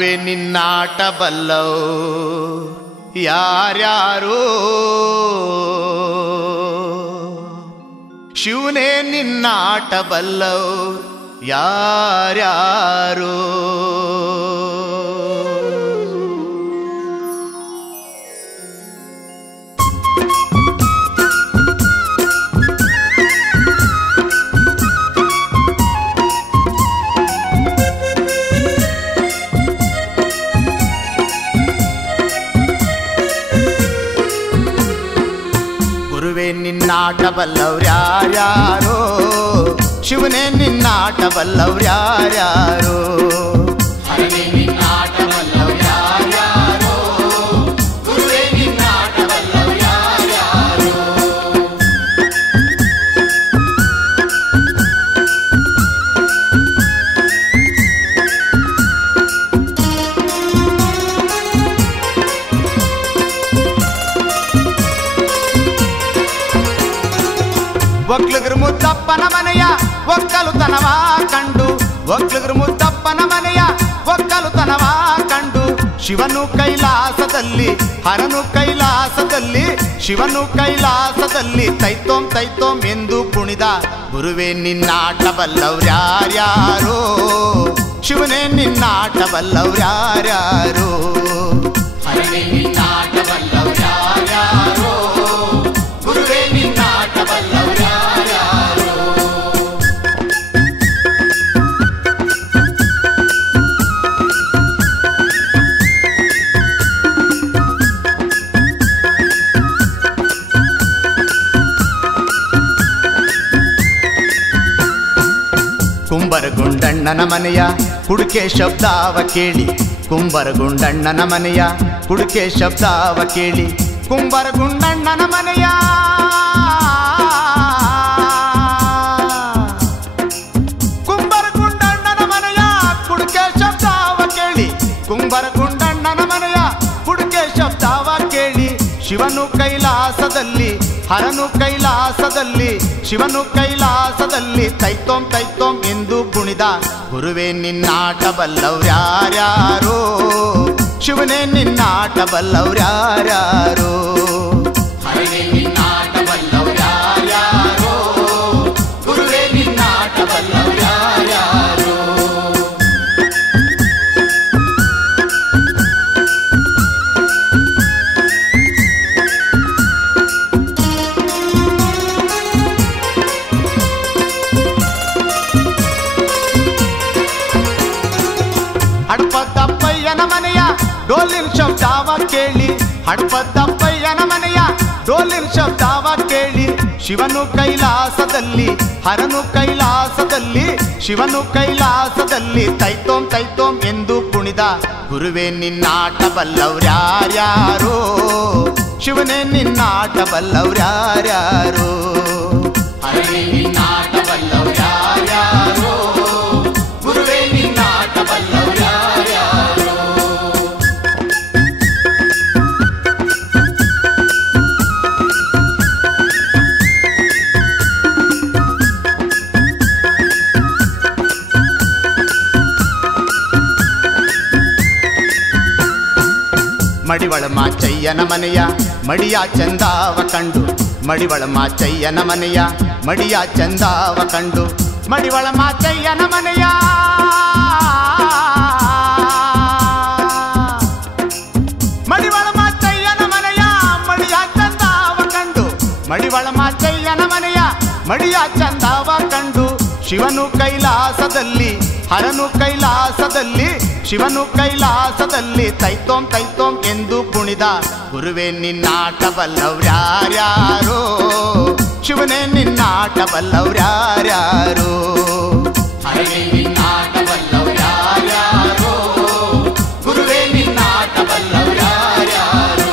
ಗುರುವೇ ನಿನ್ನಾಟ ಬಲ್ಲವು ಯಾರ್ಯಾರು, ಶಿವನೇ ನಿನ್ನಾಟ ಬಲ್ಲವು ಯಾರ್ಯಾರು. ಗುರುವೇ ನಿನ್ನಾಟ ಬಲ್ಲವ್ರ್ಯಾರ್ಯಾರೋ, ಶಿವನೇ ನಿನ್ನಾಟ ಬಲ್ಲವ್ರ್ಯಾರ್ಯಾರೋ. ಹರನೇ ನಿನ್ನಾಟ ಬಲ್ಲವ್ರ್ಯಾರ್ಯಾರೋ, ಗುರುವೇ ನಿನ್ನಾಟ ಬಲ್ಲವ್ರ್ಯಾರ್ಯಾರೋ. ಒಕ್ಲುಗ್ರ ಮುದ್ದಪ್ಪನ ಮನೆಯ ಒಕ್ಕಲುತನವ ಕಂಡು, ಒಕ್ಲುಗ್ರ ಮುದ್ದಪ್ಪನ ಮನೆಯ ಒಕ್ಕಲುತನವ ಕಂಡು, ಶಿವನು ಕೈಲಾಸದಲ್ಲಿ ಹರನು ಕೈಲಾಸದಲ್ಲಿ, ಶಿವನು ಕೈಲಾಸದಲ್ಲಿ ತೈತೋಂ ತೈತೋಂ ಎಂದು ಕುಣಿದ. ಗುರುವೇ ನಿನ್ನಾಟ ಬಲ್ಲವ್ರ್ಯಾರ್ಯಾರೋ, ಶಿವನೇ ನಿನ್ನಾಟ ಬಲ್ಲವ್ರ್ಯಾರ್ಯಾರೋ. ಹರನೇ ನಿನ್ನಾಟ ಬಲ್ಲವ್ರ್ಯಾರ್ಯಾರೋ, ಗುರುವೇ ನಿನ್ನಾಟ ಬಲ್ಲವ್ರ್ಯಾರ್ಯಾರೋ. ಕುಂಬರಗುಂಡಣ್ಣನ ಮನೆಯ ಕುಡುಕೆ ಶಬ್ದಾವ ಕೇಳಿ, ಕುಂಬರಗುಂಡಣ್ಣನ ಮನೆಯ ಕುಡುಕೆ ಶಬ್ದಾವ ಕೇಳಿ, ಕುಂಬರಗುಂಡಣ್ಣನ ಮನೆಯ ಕುಂಬರಗುಂಡಣ್ಣನ ಮನೆಯ ಕುಡುಕೆ ಶಬ್ದಾವ ಕೇಳಿ, ಕುಂಬರಗುಂಡಣ್ಣನ ಮನೆಯ ಕುಡುಕೆ ಶಬ್ದಾವ ಕೇಳಿ, ಶಿವನು ಕೈಲಾಸದಲ್ಲಿ ಹರನು ಕೈಲಾಸದಲ್ಲಿ, ಶಿವನು ಕೈಲಾಸದಲ್ಲಿ ತೈತೋಂ ತೈತೋಂ ಎಂದು ಕುಣಿದ. ಗುರುವೇ ನಿನ್ನಾಟ ಬಲ್ಲವ್ರ್ಯಾರ್ಯಾರೋ, ಶಿವನೇ ನಿನ್ನಾಟ ಬಲ್ಲವ್ರ್ಯಾರ್ಯಾರೋ. ಹರನೇ ನಿನ್ನಾಟ ಬಲ್ಲವ್ರ್ಯಾರ್ಯಾರೋ, ಗುರುವೇ ನಿನ್ನಾಟ ಬಲ್ಲವ್ರ್ಯಾರ್ಯಾರೋ. ಹಡಪದಪ್ಪಯ್ಯನ ಮನೆಯ ಡೋಲಿನ ಶಬ್ದಾವ ಕೇಳಿ, ಹಡಪದಪ್ಪಯ್ಯನ ಮನೆಯ ಡೋಲಿನ ಶಬ್ದಾವ ಕೇಳಿ, ಶಿವನು ಕೈಲಾಸದಲ್ಲಿ ಹರನು ಕೈಲಾಸದಲ್ಲಿ, ಶಿವನು ಕೈಲಾಸದಲ್ಲಿ ತೈತೋಂ ತೈತೋಂ ಎಂದು ಕುಣಿದ. ಗುರುವೇ ನಿನ್ನಾಟ ಬಲ್ಲವ್ರ್ಯಾರ್ಯಾರೋ, ಶಿವನೇ ನಿನ್ನಾಟ ಬಲ್ಲವ್ರ್ಯಾರ್ಯಾರೋ. ಹರನೇ ನಿನ್ನಾಟ ಬಲ್ಲವ್ರ್ಯಾರ್ಯಾರೋ, ಗುರುವೇ ನಿನ್ನಾಟ ಬಲ್ಲವ್ರ್ಯಾರ್ಯಾರೋ. ಮಡಿವಳ ಮಾಚಯ್ಯನ ಮನೆಯ ಮಡಿಯ ಚಂದಾವ ಕಂಡು, ಮಡಿವಳ ಮಾಚಯ್ಯನ ಮನೆಯ ಮಡಿಯ ಚಂದಾವ ಕಂಡು, ಮಡಿವಳ ಮಾಚಯ್ಯನ ಮನೆಯ ಮಡಿವಳ ಮಾಚಯ್ಯನ ಮನೆಯ ಮಡಿಯ ಚಂದಾವ ಕಂಡು, ಮಡಿವಳ ಮಾಚಯ್ಯನ ಮನೆಯ ಮಡಿಯ ಚಂದಾವ ಕಂಡು, ಶಿವನು ಕೈಲಾಸದಲ್ಲಿ ಹರನು ಕೈಲಾಸದಲ್ಲಿ, ಶಿವನು ಕೈಲಾಸದಲ್ಲಿ ತೈತೋಂ ತೈತೋಂ ಎಂದು ಕುಣಿದ. ಗುರುವೇ ನಿನ್ನಾಟ ಬಲ್ಲವ್ರ್ಯಾರ್ಯಾರೋ, ಶಿವನೇ ನಿನ್ನಾಟ ಬಲ್ಲವ್ರ್ಯಾರ್ಯಾರೋ. ಹರನೇ ನಿನ್ನಾಟ ಬಲ್ಲವ್ರ್ಯಾರ್ಯಾರೋ, ಗುರುವೇ ನಿನ್ನಾಟ ಬಲ್ಲವ್ರ್ಯಾರ್ಯಾರೋ.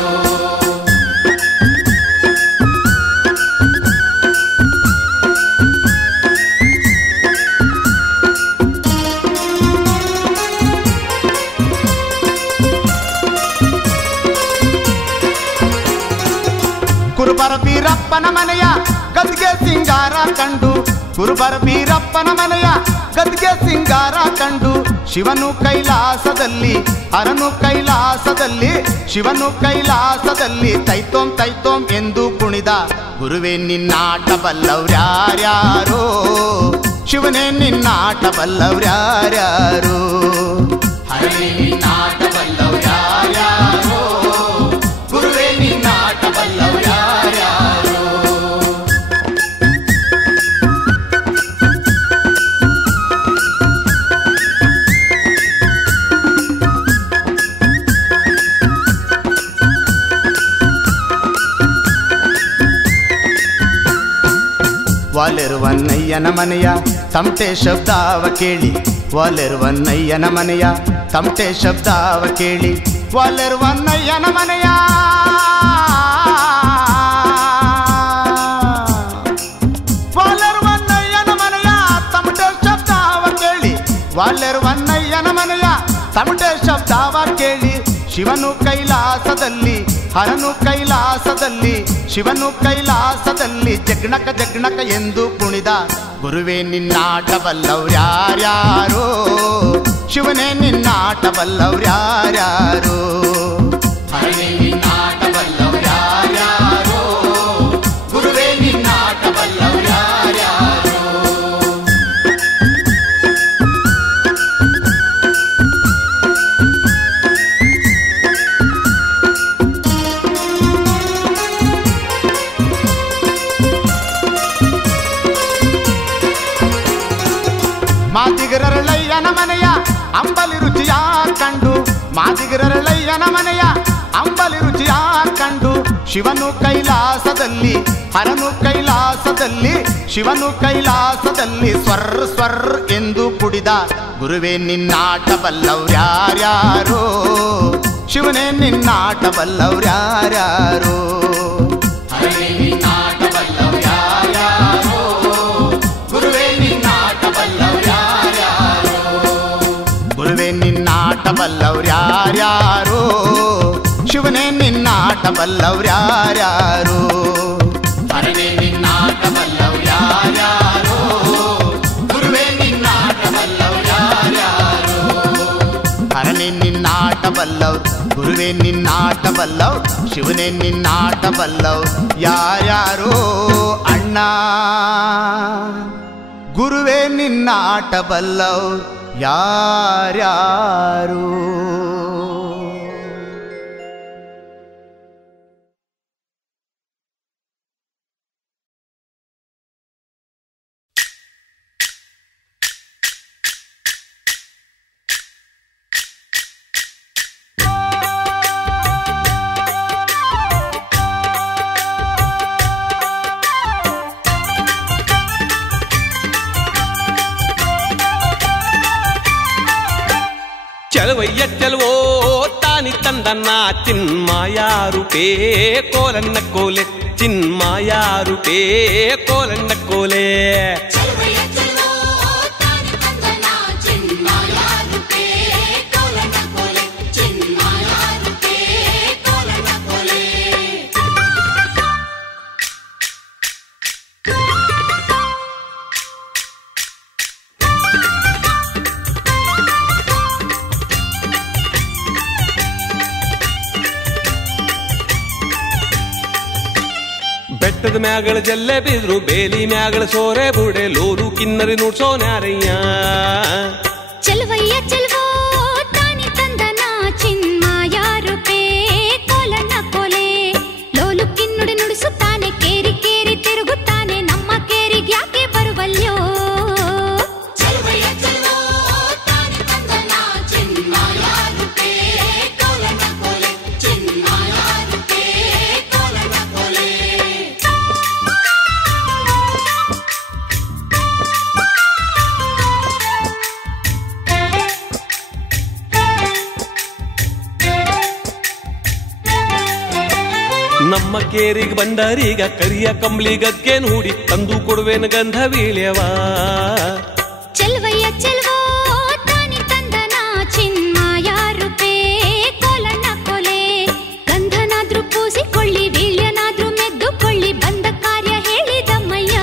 ಕುರುಬರ ಬೀರಪ್ಪನ ಮನೆಯ ಗದ್ಗೆ ಸಿಂಗಾರ ಕಂಡು, ಕುರುಬರ ಬೀರಪ್ಪನ ಮನೆಯ ಗದ್ಗೆ ಸಿಂಗಾರ ಕಂಡು ಶಿವನು ಕೈಲಾಸದಲ್ಲಿ ಹರನು ಕೈಲಾಸದಲ್ಲಿ ಶಿವನು ಕೈಲಾಸದಲ್ಲಿ ತೈತೋಂ ತೈತೋಂ ಎಂದು ಕುಣಿದ ಗುರುವೇ ನಿನ್ನಾಟ ಬಲ್ಲವ್ರ್ಯಾರ್ಯಾರೋ ಶಿವನೇ ನಿನ್ನಾಟ ಬಲ್ಲವ್ರ್ಯಾರ್ಯಾರೋ ಹರನೇ ನಿನ್ನಾಟ ಬಲ್ಲವ್ರ್ಯಾರ್ಯಾರೋ ಗುರುವೇ ನಿನ್ನಾಟ ಬಲ್ಲವ್ರ್ಯಾರ್ಯಾರೋ ವಾಲೆರುವನ್ನಯ್ಯನ ಮನೆಯ ತಮಟೆ ಶಬ್ದಾವ ಕೇಳಿ ವಾಲೆರುವನ್ನಯ್ಯನ ಮನೆಯ ತಮಟೆ ಶಬ್ದಾವ ಕೇಳಿ ವಾಲೆರುವನ್ನಯ್ಯನ ಮನೆಯ ವಾಲೆರುವನ್ನಯ್ಯನ ಮನೆಯ ತಮಟೆ ಶಬ್ದಾವ ಕೇಳಿ ವಾಲೆರುವನ್ನಯ್ಯನ ಮನೆಯ ತಮಟೆ ಶಬ್ದಾವ ಕೇಳಿ ಶಿವನು ಕೈಲಾಸದಲ್ಲಿ ಹರನು ಕೈಲಾಸದಲ್ಲಿ ಶಿವನು ಕೈಲಾಸದಲ್ಲಿ ಜಗ್ಣಕ ಜಗ್ಣಕ ಎಂದು ಕುಣಿದ ಗುರುವೇ ನಿನ್ನಾಟ ಬಲ್ಲವ್ರ್ಯಾರ್ಯಾರೋ ಶಿವನೇ ನಿನ್ನಾಟ ಬಲ್ಲವ್ರ್ಯಾರ್ಯಾರೋ ಹರನೇ ನಿನ್ನಾಟ ಬಲ್ಲವ್ರ್ಯಾರ್ಯಾರೋ ಗುರುವೇ ನಿನ್ನಾಟ ಬಲ್ಲವ್ರ್ಯಾರ್ಯಾರೋ ಮಾದಿಗರಳಯ್ಯನ ಮನೆಯ ಅಂಬಲಿ ರುಚಿಯ ಕಂಡು ಮಾದಿಗರಳಯ್ಯನ ಮನೆಯ ಅಂಬಲಿ ರುಚಿಯ ಕಂಡು ಶಿವನು ಕೈಲಾಸದಲ್ಲಿ ಹರನು ಕೈಲಾಸದಲ್ಲಿ ಶಿವನು ಕೈಲಾಸದಲ್ಲಿ ಸ್ವರ್ ಸ್ವರ್ ಎಂದು ಕುಡಿದ ಗುರುವೇ ನಿನ್ನಾಟ ಬಲ್ಲವ್ರ್ಯಾರ್ಯಾರೋ ಶಿವನೇ ನಿನ್ನಾಟ ಬಲ್ಲವ್ರ್ಯಾರ್ಯಾರೋ ಹರನೇ ನಿನ್ನಾಟ ಬಲ್ಲವ್ರ್ಯಾರ್ಯಾರೋ ಗುರುವೇ ನಿನ್ನಾಟ ಬಲ್ಲವ್ರ್ಯಾರ್ಯಾರೋ ಗುರುವೇ ನಿನ್ನಾಟ ಬಲ್ಲವ್ರ್ಯಾರ್ಯಾರೋ ಶಿವನೇ ನಿನ್ನಾಟ ಬಲ್ಲವ್ರ್ಯಾರ್ಯಾರೋ ಹರನೇ ನಿನ್ನಾಟ ಬಲ್ಲವ್ರ್ಯಾರ್ಯಾರೋ ಗುರುವೇ ನಿನ್ನಾಟ ಬಲ್ಲವ್ರ್ಯಾರ್ಯಾರೋ ಹರನೇ ನಿನ್ನಾಟ ಬಲ್ಲವ್ ಗುರುವೇ ನಿನ್ನಾಟ ಬಲ್ಲವ್ ಶಿವನೇ ನಿನ್ನಾಟ ಬಲ್ಲವ್ ಯಾರ್ಯಾರೋ ಅಣ್ಣ ಗುರುವೇ ನಿನ್ನಾಟ ಬಲ್ಲವ್ ಯಾರ್ಯಾರೋ ಚಲವಯ್ಯ ಚಲವೋ ತಾನಿ ತಂದನ್ನ ಚಿನ್ಮಾಯಾರುಪೇ ಕೋಲನ್ನ ಕೋಲೆ ಚಿನ್ಮಾಯಾರುಪೇ ಕೋಲನ್ನ ಕೋಲೆ ಬೆಟ್ಟದ ಮ್ಯಾಗಳ ಜಲ್ಲೆ ಬಿದ್ರು ಬೇಲಿ ಮ್ಯಾಗಳ ಸೋರೆ ಬುಡೆ ಲೋರು ಕಿನ್ನರಿ ನುಡ್ಸೋನ್ಯಾರಯ್ಯ ಚಲವಯ್ಯ ಚಲವೋ ತಾನಿ ತಂದನ ಚಿನ್ಮಾಯಾರುಪೇ ಕೋಲನ್ನ ಕೋಲೆ ಲೋಲು ಕಿನ್ನುಡಿ ನುಡಿಸುತ್ತಾನೆ ಕೇರಿ ಕೇರಿ ತಿರುಗುತ್ತಾನೆ ನಮ್ಮ ಕೇರಿಗೆ ಯಾಕೆ ಬರುವಲ್ಯೋ ನಮ್ಮ ಕೇರಿಗೆ ಬಂದರೀಗ ಕರಿಯ ಕಂಬ್ಳಿ ಗದ್ಗೆ ನೋಡಿ ತಂದು ಕೊಡುವೆನ ಗಂಧ ವೀಳ್ಯವ ಚಲವಯ್ಯ ಚಲವೋ ತಾನಿ ತಂದನ ಚಿನ್ಮಾಯಾರುಪೇ ಕೋಲನ್ನ ಕೋಲೆ ಗಂಧನಾದ್ರೂ ಪೂಸಿಕೊಳ್ಳಿ ವೀಳ್ಯನಾದ್ರೂ ಮೆದ್ದುಕೊಳ್ಳಿ ಬಂದ ಕಾರ್ಯ ಹೇಳಿದಮ್ಮಯ್ಯ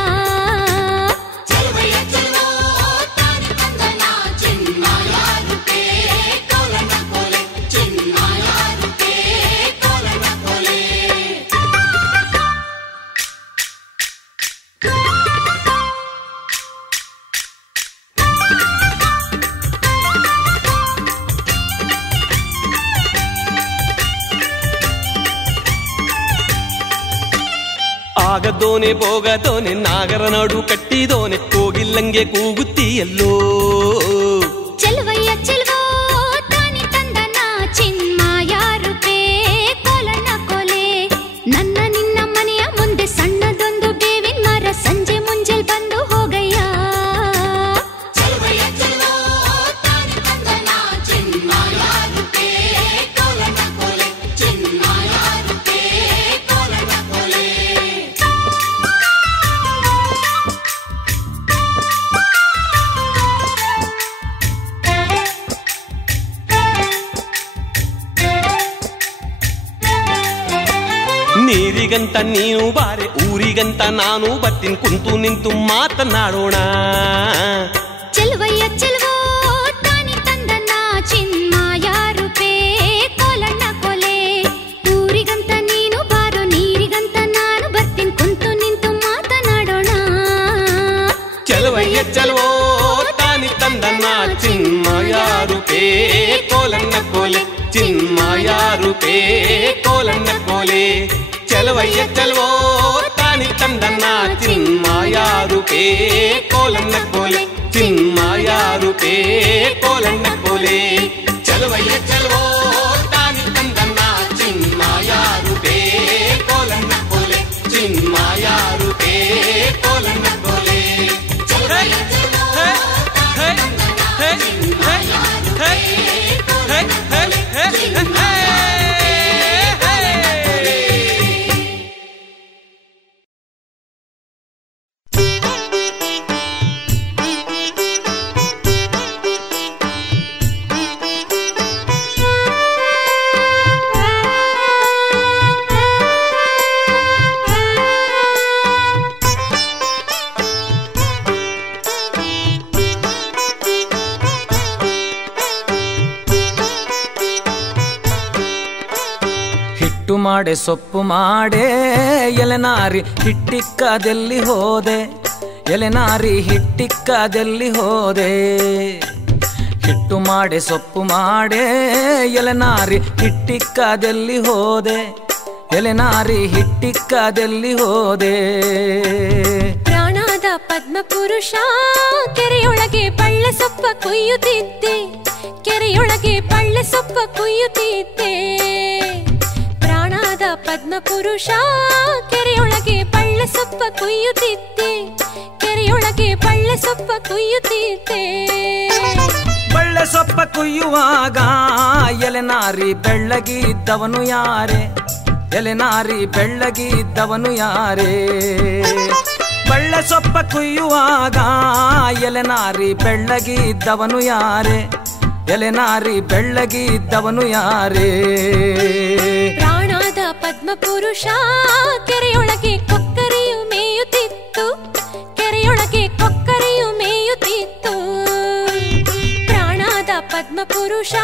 ಆಗದೋನೆ ಬೋಗದೋನೆ ನಾಗರ ನಾಡು ಕಟ್ಟಿದೋನೆ ಕೋಗಿಲ್ಲಂಗೆ ಕೂಗುತ್ತೀಯಲ್ಲೋ ಚೆಲುವಯ್ಯ ಚೆಲುವೋ ತಾನಿ ತಂದನ ಚಿನ್ಮಾಯ ರೂಪೇ ಕೋಲಣ್ಣ ಕೋಲೆ ನನ್ನ ನಿನ್ನ ಮನೆಯ ಮುಂದೆ ಸಣ್ಣದೊಂದು ಬೇವಿನ ಮರ ಸಂಜೆ ಮುಂಜೆಲ್ ಬಂದು ಹೋಗಯ್ಯ ಚೆಲುವಯ್ಯ ಚೆಲುವೋ ತಾನಿ ತಂದನ ಚಿನ್ಮಾಯ ರೂಪೇ ಕೋಲಣ್ಣ ಕೋಲೆ ಚಿನ್ಮಾಯ ರೂಪೇ ಕೋಲಣ್ಣ ಕೋಲೆ ನೀರಿಗಂತ ನೀನು ಬಾರೆ ಊರಿಗಂತ ನಾನು ಬರ್ತೀನಿ ಕುಂತು ನಿಂತು ಮಾತನಾಡೋಣ ಚೆಲುವಯ್ಯ ಚೆಲುವೋ ತಾನಿ ತಂದನ ಚಿನ್ಮಾಯ ರೂಪೇ ಕೋಲಣ್ಣ ಕೋಲೆ ಊರಿಗಂತ ನೀನು ಬಾರೋ ನೀರಿಗಂತ ನಾನು ಬರ್ತೀನಿ ಕುಂತು ನಿಂತು ಮಾತನಾಡೋಣ ಚೆಲುವಯ್ಯ ಚೆಲುವೋ ತಾನಿ ತಂದನ ಚಿನ್ಮಾಯ ರೂಪೇ ಕೋಲಣ್ಣ ಕೋಲೆ ಚಿನ್ಮಾಯ ರೂಪೇ ಕೋಲಣ್ಣ ಕೋಲೆ ಚೆಲುವಯ್ಯ ಚೆಲುವೋ ತಾನಿ ತಂದನ ಚಿನ್ಮಾಯ ರೂಪೇ ಕೋಲಣ್ಣ ಕೋಲೆ ಚಿನ್ಮಾಯ ರೂಪೇ ಕೋಲಣ್ಣ ಕೋಲೆ ಚೆಲುವಯ್ಯ ಚೆಲುವೋ ತಾನಿ ತಂದನ ಚಿನ್ಮಾಯ ರೂಪೇ ಕೋಲಣ್ಣ ಕೋಲೆ ಚಿನ್ಮಾಯ ರೂಪೇ ಕೋಲಣ್ಣ ಕೋಲೆ ಚೆಲುವಯ್ಯ ಚೆಲುವೋ ತಾನಿ ತಂದನ ಚಿನ್ಮಾಯ ರೂಪೇ ಕೋಲಣ್ಣ ಕೋಲೆ ಹಿಟ್ಟು ಮಾಡೆ ಸೊಪ್ಪು ಮಾಡೆ ಎಲೆನಾರಿ ಹಿಟ್ಟಿಕ್ಕದೆಲ್ಲಿ ಹೋದೆ ಎಲೆನಾರಿ ಹಿಟ್ಟಿಕ್ಕದೆಲ್ಲಿ ಹೋದೆ ಹಿಟ್ಟು ಮಾಡೆ ಸೊಪ್ಪು ಮಾಡೆ ಎಲೆನಾರಿ ಹಿಟ್ಟಿಕ್ಕದೆಲ್ಲಿ ಹೋದೆ ಎಲೆನಾರಿ ಹಿಟ್ಟಿಕ್ಕದೆಲ್ಲಿ ಹೋದೆ ಪ್ರಾಣದ ಪದ್ಮಪುರುಷ ಕೆರೆಯೊಳಗೆ ಬಳ್ಳೆ ಸೊಪ್ಪ ಕೊಯ್ಯುತ್ತಿದ್ದೆ ಕೆರೆಯೊಳಗೆ ಬಳ್ಳೆ ಸೊಪ್ಪ ಕೊಯ್ಯುತ್ತಿದ್ದೆ ಪ್ರಾಣದ ಪದ್ಮಪುರುಷ ಕೆರೆಯೊಳಗೆ ಬಳ್ಳೆ ಸೊಪ್ಪ ಕೊಯ್ಯುತ್ತಿದ್ದೆ ಕೆರೆಯೊಳಗೆ ಬಳ್ಳೆ ಸೊಪ್ಪ ಕೊಯ್ಯುತ್ತಿದ್ದೆ ಬಳ್ಳೆ ಸೊಪ್ಪ ಕುಯ್ಯುವಾಗ ಎಲೆನಾರಿ ಬೆಳ್ಳಗಿದ್ದವನು ಯಾರೇ ಎಲೆನಾರಿ ಬೆಳ್ಳಗಿದ್ದವನು ಯಾರೇ ಬಳ್ಳೆ ಸೊಪ್ಪ ಕುಯ್ಯುವಾಗ ಎಲೆನಾರಿ ಬೆಳ್ಳಗಿದ್ದವನು ಯಾರೇ ಎಲೆನಾರಿ ಬೆಳ್ಳಗಿದ್ದವನು ಯಾರೇ ಪ್ರಾಣದ ಪದ್ಮಪುರುಷ ಕೆರೆಯೊಳಗೆ ಕೊಕ್ಕರೆಯು ಮೇಯುತ್ತಿತ್ತು ಕೆರೆಯೊಳಗೆ ಕೊಕ್ಕರೆಯು ಮೇಯುತ್ತಿತ್ತು ಪ್ರಾಣದ ಪದ್ಮಪುರುಷ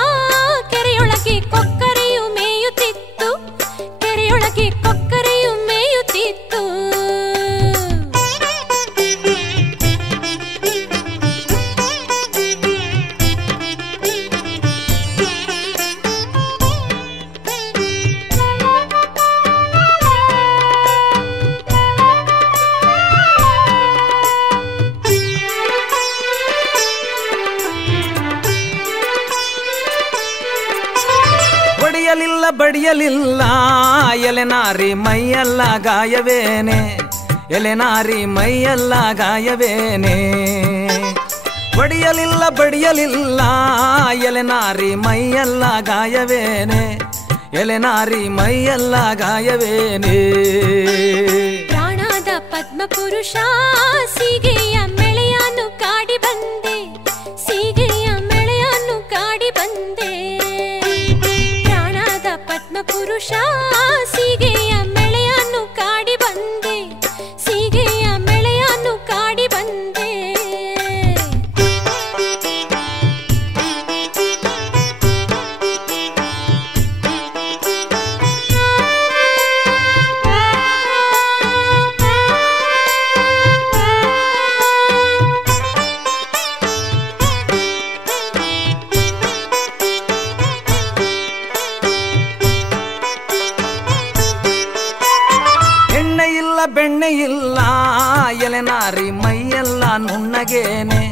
ಕೆರೆಯೊಳಗೆ ಕೊಕ್ಕರೆಯು ಮೇಯುತ್ತಿತ್ತು ಕೆರೆಯೊಳಗೆ ಕೊಕ್ಕರೆಯು ಮೇಯುತ್ತಿತ್ತು ಬಡಿಯಲಿಲ್ಲ ಬಡಿಯಲಿಲ್ಲ ಎಲೆನಾರಿ ಮೈಯೆಲ್ಲ ಗಾಯವೇನೆ ಎಲೆನಾರಿ ಮೈಯೆಲ್ಲ ಗಾಯವೇನೆ ಬಡಿಯಲಿಲ್ಲ ಬಡಿಯಲಿಲ್ಲ ಎಲೆನಾರಿ ಮೈಯೆಲ್ಲ ಗಾಯವೇನೆ ಎಲೆನಾರಿ ಮೈಯೆಲ್ಲ ಗಾಯವೇನೆ ಪ್ರಾಣದ ಪದ್ಮಪುರುಷ ಸೀಗೆಯ ಮೆಳೆಯನ್ನು ಕಾಡಿ ಬಂದೆ ಸೀಗೆಯ ಮೆಳೆಯನ್ನು ಕಾಡಿ ಬಂದೆ ಪ್ರಾಣದ ಪದ್ಮಪುರುಷ ಸೀಗೆಯ ಮೆಳೆಯನ್ನು ಕಾಡಿ ಬಂದೆ ಸೀಗೆಯ ಮೆಳೆಯನ್ನು ಕಾಡಿ ಬಂದೆ ಬೆಣ್ಣೆ ಇಲ್ಲ ಎಲೆನಾರಿ ಮೈಯೆಲ್ಲ ನುಣ್ಣಗೇನೆ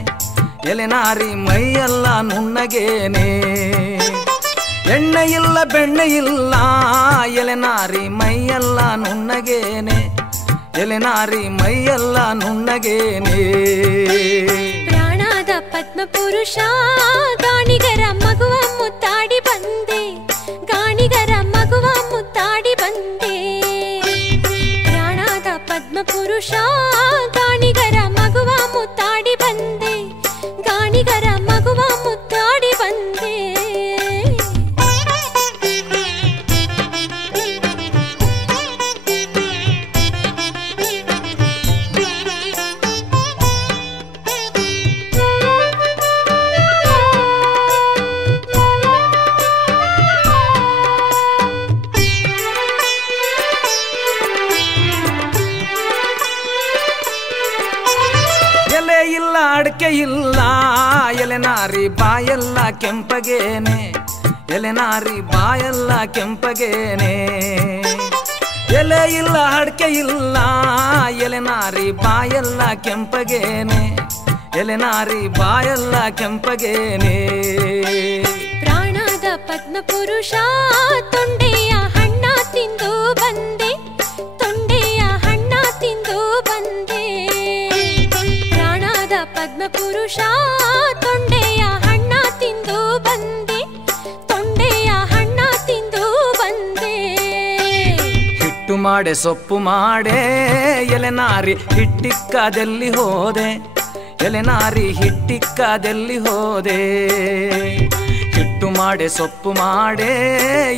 ಎಲೆನಾರಿ ಮೈಯೆಲ್ಲ ನುಣ್ಣಗೇನೆ ಎಣ್ಣೆ ಇಲ್ಲ ಬೆಣ್ಣೆ ಇಲ್ಲ ಎಲೆನಾರಿ ಮೈಯೆಲ್ಲ ನುಣ್ಣಗೇನೆ ಎಲೆನಾರಿ ಮೈಯೆಲ್ಲ ನುಣ್ಣಗೇನೆ ಪ್ರಾಣದ ಪದ್ಮಪುರುಷ ಗಾಣಿಗರ ಮಗುವ ಮುತ್ತಾಡಿ ಬಂದೆ ಗಾಣಿಗರ ಮಗುವ ಮುತ್ತಾಡಿ ಬಂದೆ ಪ್ರಾಣದ ಪದ್ಮಪುರುಷ ಗಾಣಿಗರ ಮಗುವ ಮುತ್ತಾಡಿ ಬಂದೆ ಗಾಣಿಗರ ಮಗುವ ಮುತ್ತಾಡಿ ಬಂದೆ ಅಡಕೆ ಇಲ್ಲ ಎಲೆನಾರಿ ಬಾಯೆಲ್ಲ ಕೆಂಪಗೇನೆ ಎಲೆನಾರಿ ಬಾಯೆಲ್ಲ ಕೆಂಪಗೇನೆ ಎಲೆ ಇಲ್ಲ ಅಡಕೆ ಇಲ್ಲ ಎಲೆನಾರಿ ಬಾಯೆಲ್ಲ ಕೆಂಪಗೇನೆ ಎಲೆನಾರಿ ಬಾಯೆಲ್ಲ ಕೆಂಪಗೇನೆ ಪ್ರಾಣದ ಪದ್ಮಪುರುಷ ತೊಂಡೆಯ ಹಣ್ಣ ತಿಂದು ಬಂದೆ ತೊಂಡೆಯ ಹಣ್ಣ ತಿಂದು ಬಂದೆ ಪ್ರಾಣದ ಪದ್ಮಪುರುಷ ತೊಂಡೆಯ ಹಣ್ಣ ತಿಂದು ಬಂದೆ ತೊಂಡೆಯ ಹಣ್ಣ ತಿಂದು ಬಂದೆ ಹಿಟ್ಟು ಮಾಡೆ ಸೊಪ್ಪು ಮಾಡೆ ಎಲೆನಾರಿ ಹಿಟ್ಟಿಕ್ಕದಲ್ಲಿ ಹೋದೆ ಎಲೆನಾರಿ ಹಿಟ್ಟಿಕ್ಕದಲ್ಲಿ ಹೋದೆ ಹಿಟ್ಟು ಮಾಡೆ ಸೊಪ್ಪು ಮಾಡೆ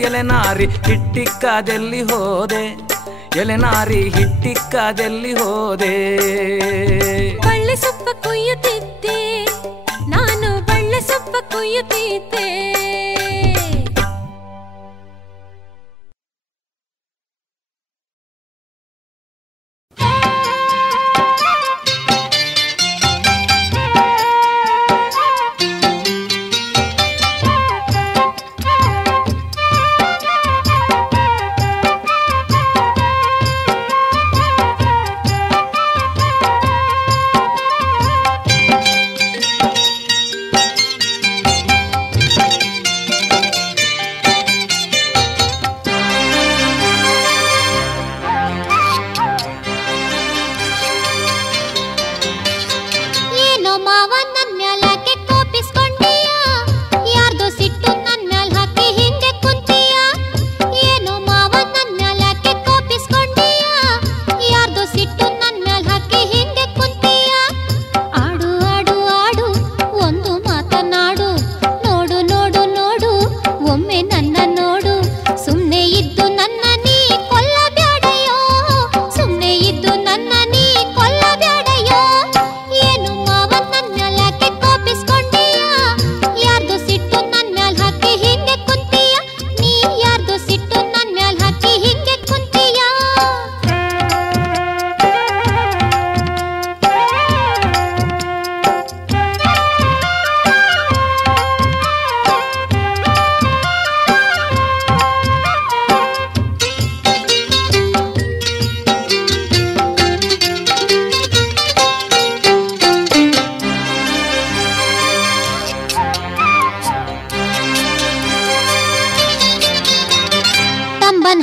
ಎಲೆನಾರಿ ಹಿಟ್ಟಿಕ್ಕದಲ್ಲಿ ಹೋದೆ ಎಲೆನಾರಿ ಹಿಟ್ಟಿಕ್ಕದಲ್ಲಿ ಹೋದೆ ಬಳ್ಳಿ ಸೊಪ್ಪ ಕೊಯ್ಯುತ್ತಿದ್ದೆ ನಾನು ಬಳ್ಳಿ ಸೊಪ್ಪ ಕೊಯ್ಯುತ್ತಿದ್ದೆ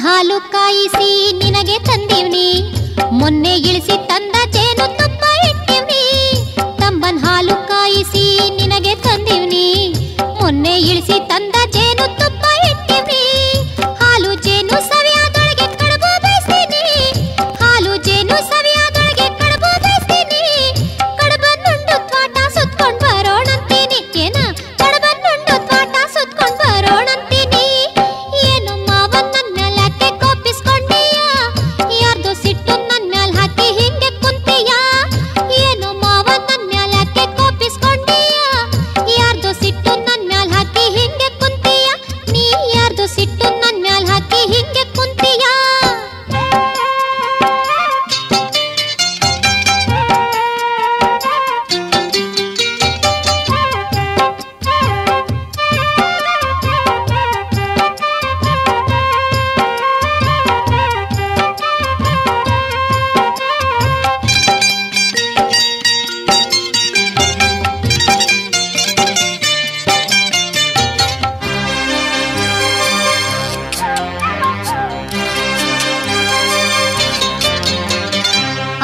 ಹಾಲು ಕಾಯಿಸಿ ನಿನಗೆ ತಂದಿವ್ನಿ ಮೊನ್ನೆ ಇಳಿಸಿ ತಂದ ಜೇನು ತುಪ್ಪ ಇಟ್ಟಿವ್ನಿ ತಂಬನ್ ಹಾಲು ಕಾಯಿಸಿ ನಿನಗೆ ತಂದಿವ್ನಿ ಮೊನ್ನೆ ಇಳಿಸಿ ತಂದ ಜೇನು ತುಪ್ಪ ಇಟ್ಟಿವ್ನಿ ಹಾಲು ಜೇನು ಸವಿಯಾದೊಳಗೆ ಕಡುಬು ಬೇಯಿಸ್ತೀನಿ ಹಾಲು ಜೇನು ಸವಿಯಾದೊಳಗೆ ಕಡುಬು ಬೇಯಿಸ್ತೀನಿ ಕಡುಬನ್ನುಂಡು ತ್ವಾಟ ಸುತ್ಕೊಂಡ್ ಬರೋಣಂತೀನಿ ಏನ ಕಡುಬನ್ನುಂಡು ತ್ವಾಟ ಸುತ್ಕೊಂಡ್ ಬರೋಣಂತೀನಿ ಏನು ಮಾವನ್ ನನ್ ಮ್ಯಾಲ್ ಯಾಕೆ ಕೋಪಿಸ್ಕೊಂಡೀಯ ಯಾರ್ದೋ ಸಿಟ್ಟು ನನ್ ಮ್ಯಾಲ್ ಹಾಕಿ ಹಿಂಗೆ ಕುಂತೀಯ ಏನು ಮಾವನ್ ನನ್ ಮ್ಯಾಲ್ ಯಾಕೆ ಕೋಪಿಸ್ಕೊಂಡೀಯ ಯಾರ್ದೋ ಸಿಟ್ಟು ನನ್ ಮ್ಯಾಲ್ ಹಾಕಿ ಹಿಂಗೆ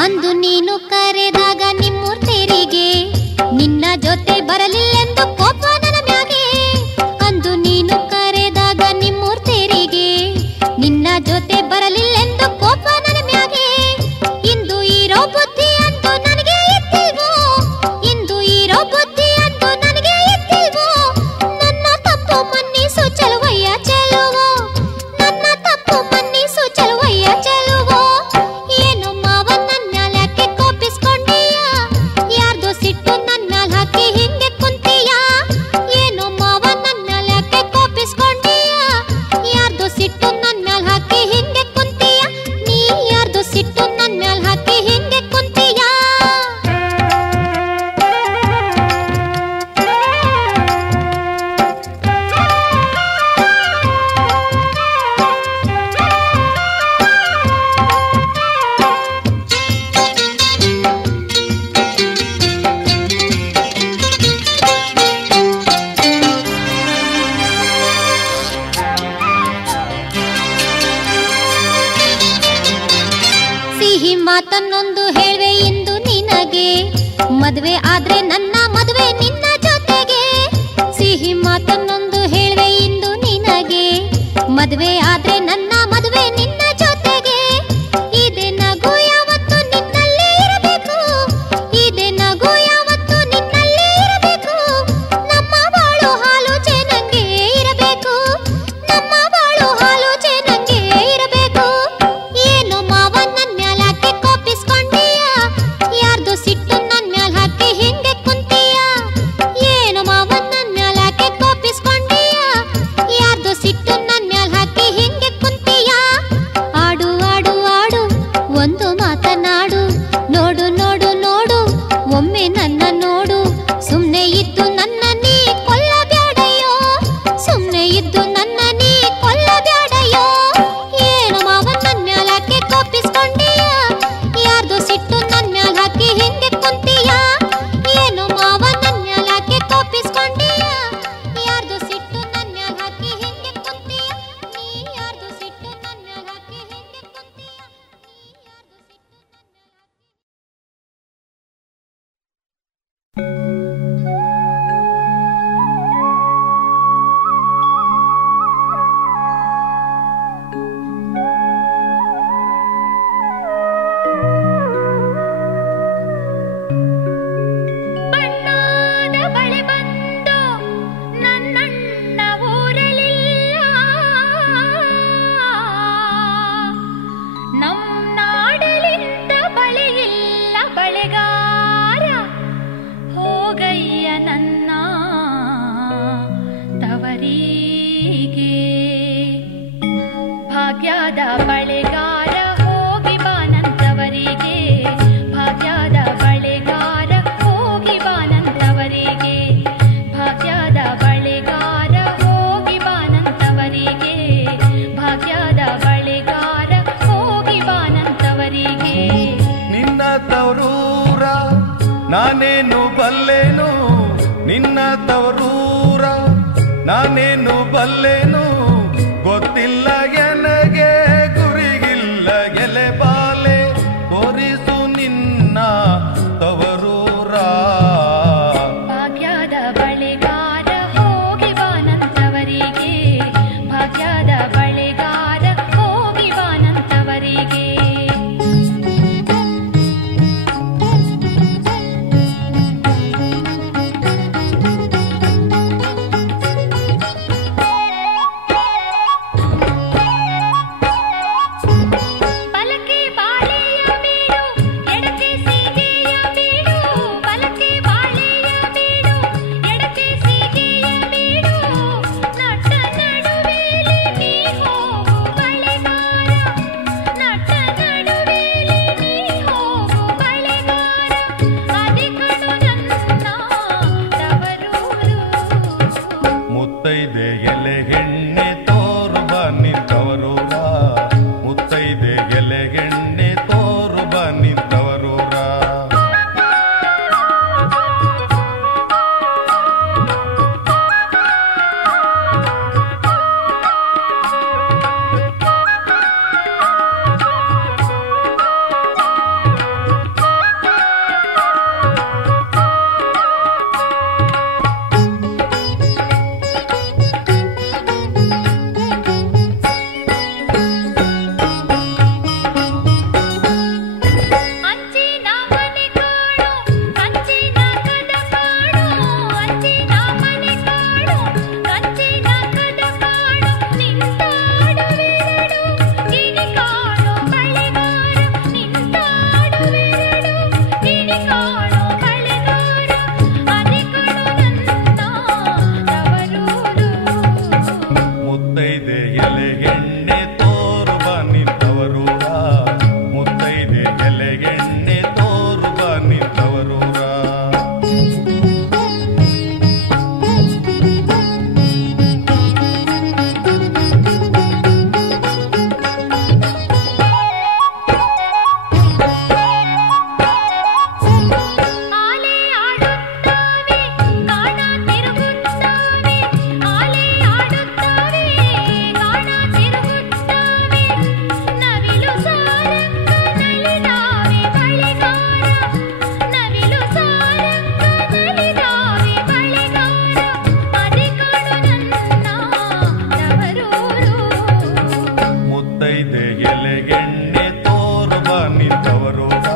ಅಂದು ನೀನು ಕರೆದಾಗ ನಿಮ್ಮೂರ್ ತೇರಿಗೆ ನಿನ್ನ ಜೊತೆ ಬರಲಿಲ್ಲೆಂದು ಕೋಪ ನನ್ನ ಮ್ಯಾಗೆ. ಅಂದು ನೀನು ಕರೆದಾಗ ನಿಮ್ಮೂರ್ ತೇರಿಗೆ ನಿನ್ನ ಜೊತೆ ಬರಲಿಲ್ಲೆಂದು ಕೋಪ ನನ್ನ ಮ್ಯಾಗೆ. ಇಂದು ಇರೋ ಬುದ್ಧಿ ಅಂದು ನನಗೆ ಇತ್ತಿಲ್ವೋ, ಇಂದು ಇರೋ ಬುದ್ಧಿ ಅಂದು ನನಗೆ ಇತ್ತಿಲ್ವೋ. ನನ್ನ ತಪ್ಪು ಮನ್ನಿಸು ಚೆಲುವಯ್ಯ ಚೆಲುವೋ, ನನ್ನ ತಪ್ಪು ಮನ್ನಿಸು ಚೆಲುವಯ್ಯ ಚೆಲುವೋ. ಏನು ಮಾವ ನನ್ನ ಮ್ಯಾಲ್ ಯಾಕೆ ಕೋಪಿಸ್ಕೊಂಡೀಯ, ಯಾರ್ದೋ ಸಿಟ್ಟು ನನ್ನ ಮ್ಯಾಲ್ ಹಾಕಿ ಹಿಂಗೆ ಕುಂತೀಯ. ಏನು ಮಾವ ನನ್ನ ಮ್ಯಾಲ್ ಯಾಕೆ ಕೋಪಿಸ್ಕೊಂಡೀಯ, ಯಾರ್ದೋ ಸಿಟ್ಟು ನನ್ನ ಮ್ಯಾಲ್ ಹಾಕಿ ಹಿಂಗೆ ಕುಂತೀಯ. ನೀ ಯಾರ್ದೋ ಸಿಟ್ಟು ನನ್ನ ಮ್ಯಾಲ್ ಹಾಕಿ ಹಿಂಗೆ ಕುಂತೀಯ. ಸಿಹಿ ಮಾತನ್ನೊಂದು ಹೇಳ್ವೆ ಇಂದು ನಿನಗೆ, ಮದುವೆ ಆದ್ರೆ ನನ್ನ ಮದುವೆ ನಿನ್ನ ಜೊತೆಗೆ. ಸಿಹಿ ಮಾತನ್ನೊಂದು ಹೇಳ್ವೆ ಇಂದು ನಿನಗೆ, ಮದುವೆ ಆದ್ರೆ ನನ್ನ ಮದುವೆ ನಿನ್ನ ಜೊತೆಗೆ. ಇದೇ ನಗು ಯಾವತ್ತು ನಿನ್ನಲ್ಲೇ ಇರಬೇಕು, ಇದೇ ನಗು ಯಾವತ್ತು ನಿನ್ನಲ್ಲೇ ಇರಬೇಕು. ನಮ್ಮ ಬಾಳು ಹಾಲು ಜೇನಂಗೆ ಇರಬೇಕು, ನಮ್ಮ ಬಾಳು ಹಾಲು ಜೇನಂಗೆ ಇರಬೇಕು. ಏನು ಮಾವ ನನ್ ಮ್ಯಾಲ್ ಯಾಕೆ ಕೋಪಿಸ್ಕೊಂಡೀಯ, ಯಾರ್ದೋ ಸಿಟ್ಟು ನನ್ ಮ್ಯಾಲ್ ಹಾಕಿ ಹಿಂಗೆ ಕುಂತೀಯ. ಏನು ಮಾವ ನನ್ ಮ್ಯಾಲ್ ಯಾಕೆ ಕೋಪಿಸ್ಕೊಂಡೀಯ, ಯಾರ್ದೋ ಸಿಟ್ಟು ನನ್ ಮ್ಯಾಲ್ ಹಾಕಿ ಹಿಂಗೆ ಕುಂತೀಯ. ಆಡು ಆಡು ಆಡು ಒಂದು ಮಾತನಾಡು, ನೋಡು ನೋಡು ನೋಡು ಒಮ್ಮೆ ನನ್ನ ನೋಡು. ಸುಮ್ನೆ ಇದ್ದು ನನ್ನ ನೀ ಕೊಲ್ಲಬ್ಯಾಡಯ್ಯೋ, ಸುಮ್ನೆ ಇದ್ದು ನನ್ನ ನೀ ಕೊಲ್ಲಬ್ಯಾಡಯ್ಯೋ. ಏನು ಮಾವ ನನ್ ಮ್ಯಾಲ್ ಯಾಕೆ ಕೋಪಿಸ್ಕೊಂಡೀಯ, ಯಾರ್ದೋ ಸಿಟ್ಟು ನನ್ ಮ್ಯಾಲ್ ಹಾಕಿ ಹಿಂಗೆ ಕುಂತೀಯ. ಏನು ಮಾವ ನನ್ ಮ್ಯಾಲ್ ಯಾಕೆ ಕೋಪಿಸ್ಕೊಂಡೀಯ, ಯಾರ್ದೋ ಸಿಟ್ಟು ನನ್ ಮ್ಯಾಲ್ ಹಾಕಿ ಹಿಂಗೆ ಕುಂತೀಯ. ನೀ ಯಾರ್ದೋ ಸಿಟ್ಟು ನನ್ ಮ್ಯಾಲ್ ಹಾಕಿ ಹಿಂಗೆ ಕುಂತೀಯ, ನೀ ಯಾರ್ದೋ ಸಿಟ್ಟು ನನ್ ಮ್ಯಾಲ್ ಬಣ್ಣದ ಬಳೆ ಬಂದು ನನ್ನಣ್ಣ ಊರಲಿಲ್ಲ, ನಮ್ ನಾಡಲಿಂದ ಬಳೆಯಿಲ್ಲ ಬಳೆಗಾರ. ಹೋಗಯ್ಯ ನನ್ನ ತವರಿಗೆ, ಭಾಗ್ಯದ ಬಳೆಗಾರ ಹೋಗಿ ಬಾನಂತವರಿಗೆ. ಭಾಗ್ಯದ ಬಳೆಗಾರ ಹೋಗಿ ಬಾನಂತವರಿಗೆ, ಭಾಗ್ಯದ ಬಳೆಗಾರ ಹೋಗಿ ಬಾನಂತವರಿಗೆ, ಭಾಗ್ಯದ ಬಳೆಗಾರ ಹೋಗಿ ಬಾನಂತವರಿಗೆ. ನಿನ್ನ ತವರೂರ ನಾನೇನು ಬಲ್ಲೆನು, ನಿನ್ನ ತವರೂರ ನಾನೇನು ಬಲ್ಲೆನು. ಗೊತ್ತಿಲ್ಲ ಎನಗೆ ಗುರಿಗಿಲ್ಲ ಗೆಲೆ ಬಾಲೆ, ತೋರಿಸು ನಿನ್ನ ತವರೂರ. ಭಾಗ್ಯದ ಬಳೆಗಾರ ಹೋಗಿ ಬಾನಂತವರಿಗೆ, ಭಾಗ್ಯದ ಬಳೆಗಾರ ಹೋಗಿ ಬಾನಂತವರಿಗೆ. ಎಲೆಗೆಣ್ಣೆ ತೋರುವ ನಿಂತವರೂರ,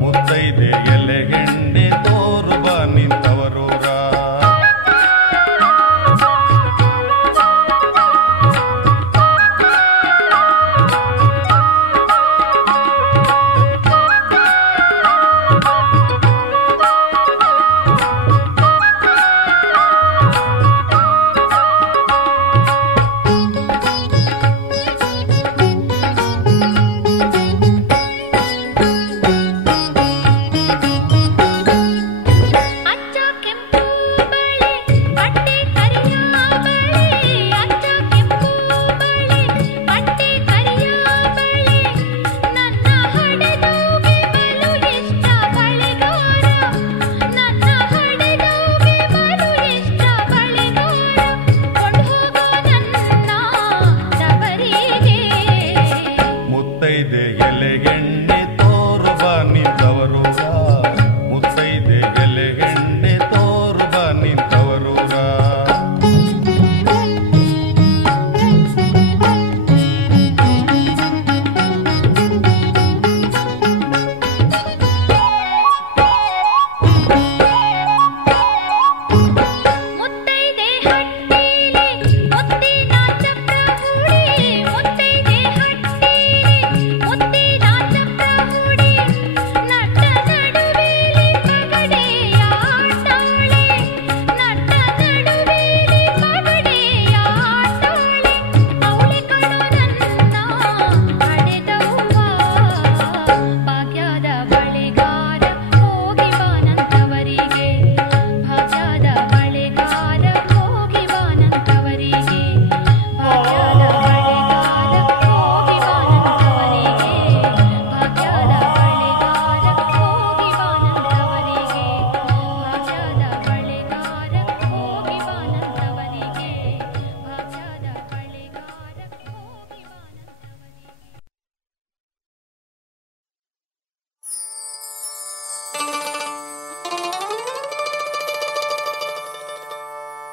ಮುತ್ತೈದೆ ಎಲೆಗೆಣ್ಣೆ ತೋರುವ ನಿಂತವರೂರ.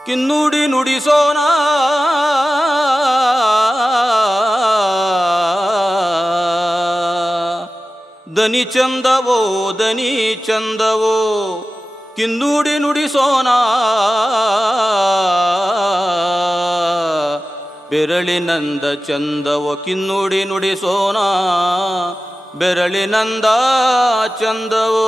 ಕಿನ್ನುಡಿ ನುಡಿಸೋಣ ದನಿ ಚಂದವೋ ದನಿ ಚಂದವೋ ಕಿನ್ನುಡಿ ನುಡಿಸೋಣ ಬೆರಳಿನಂದ ಚಂದವೋ ಕಿನ್ನುಡಿ ನುಡಿಸೋಣ ಬೆರಳಿನಂದ ಚಂದವೋ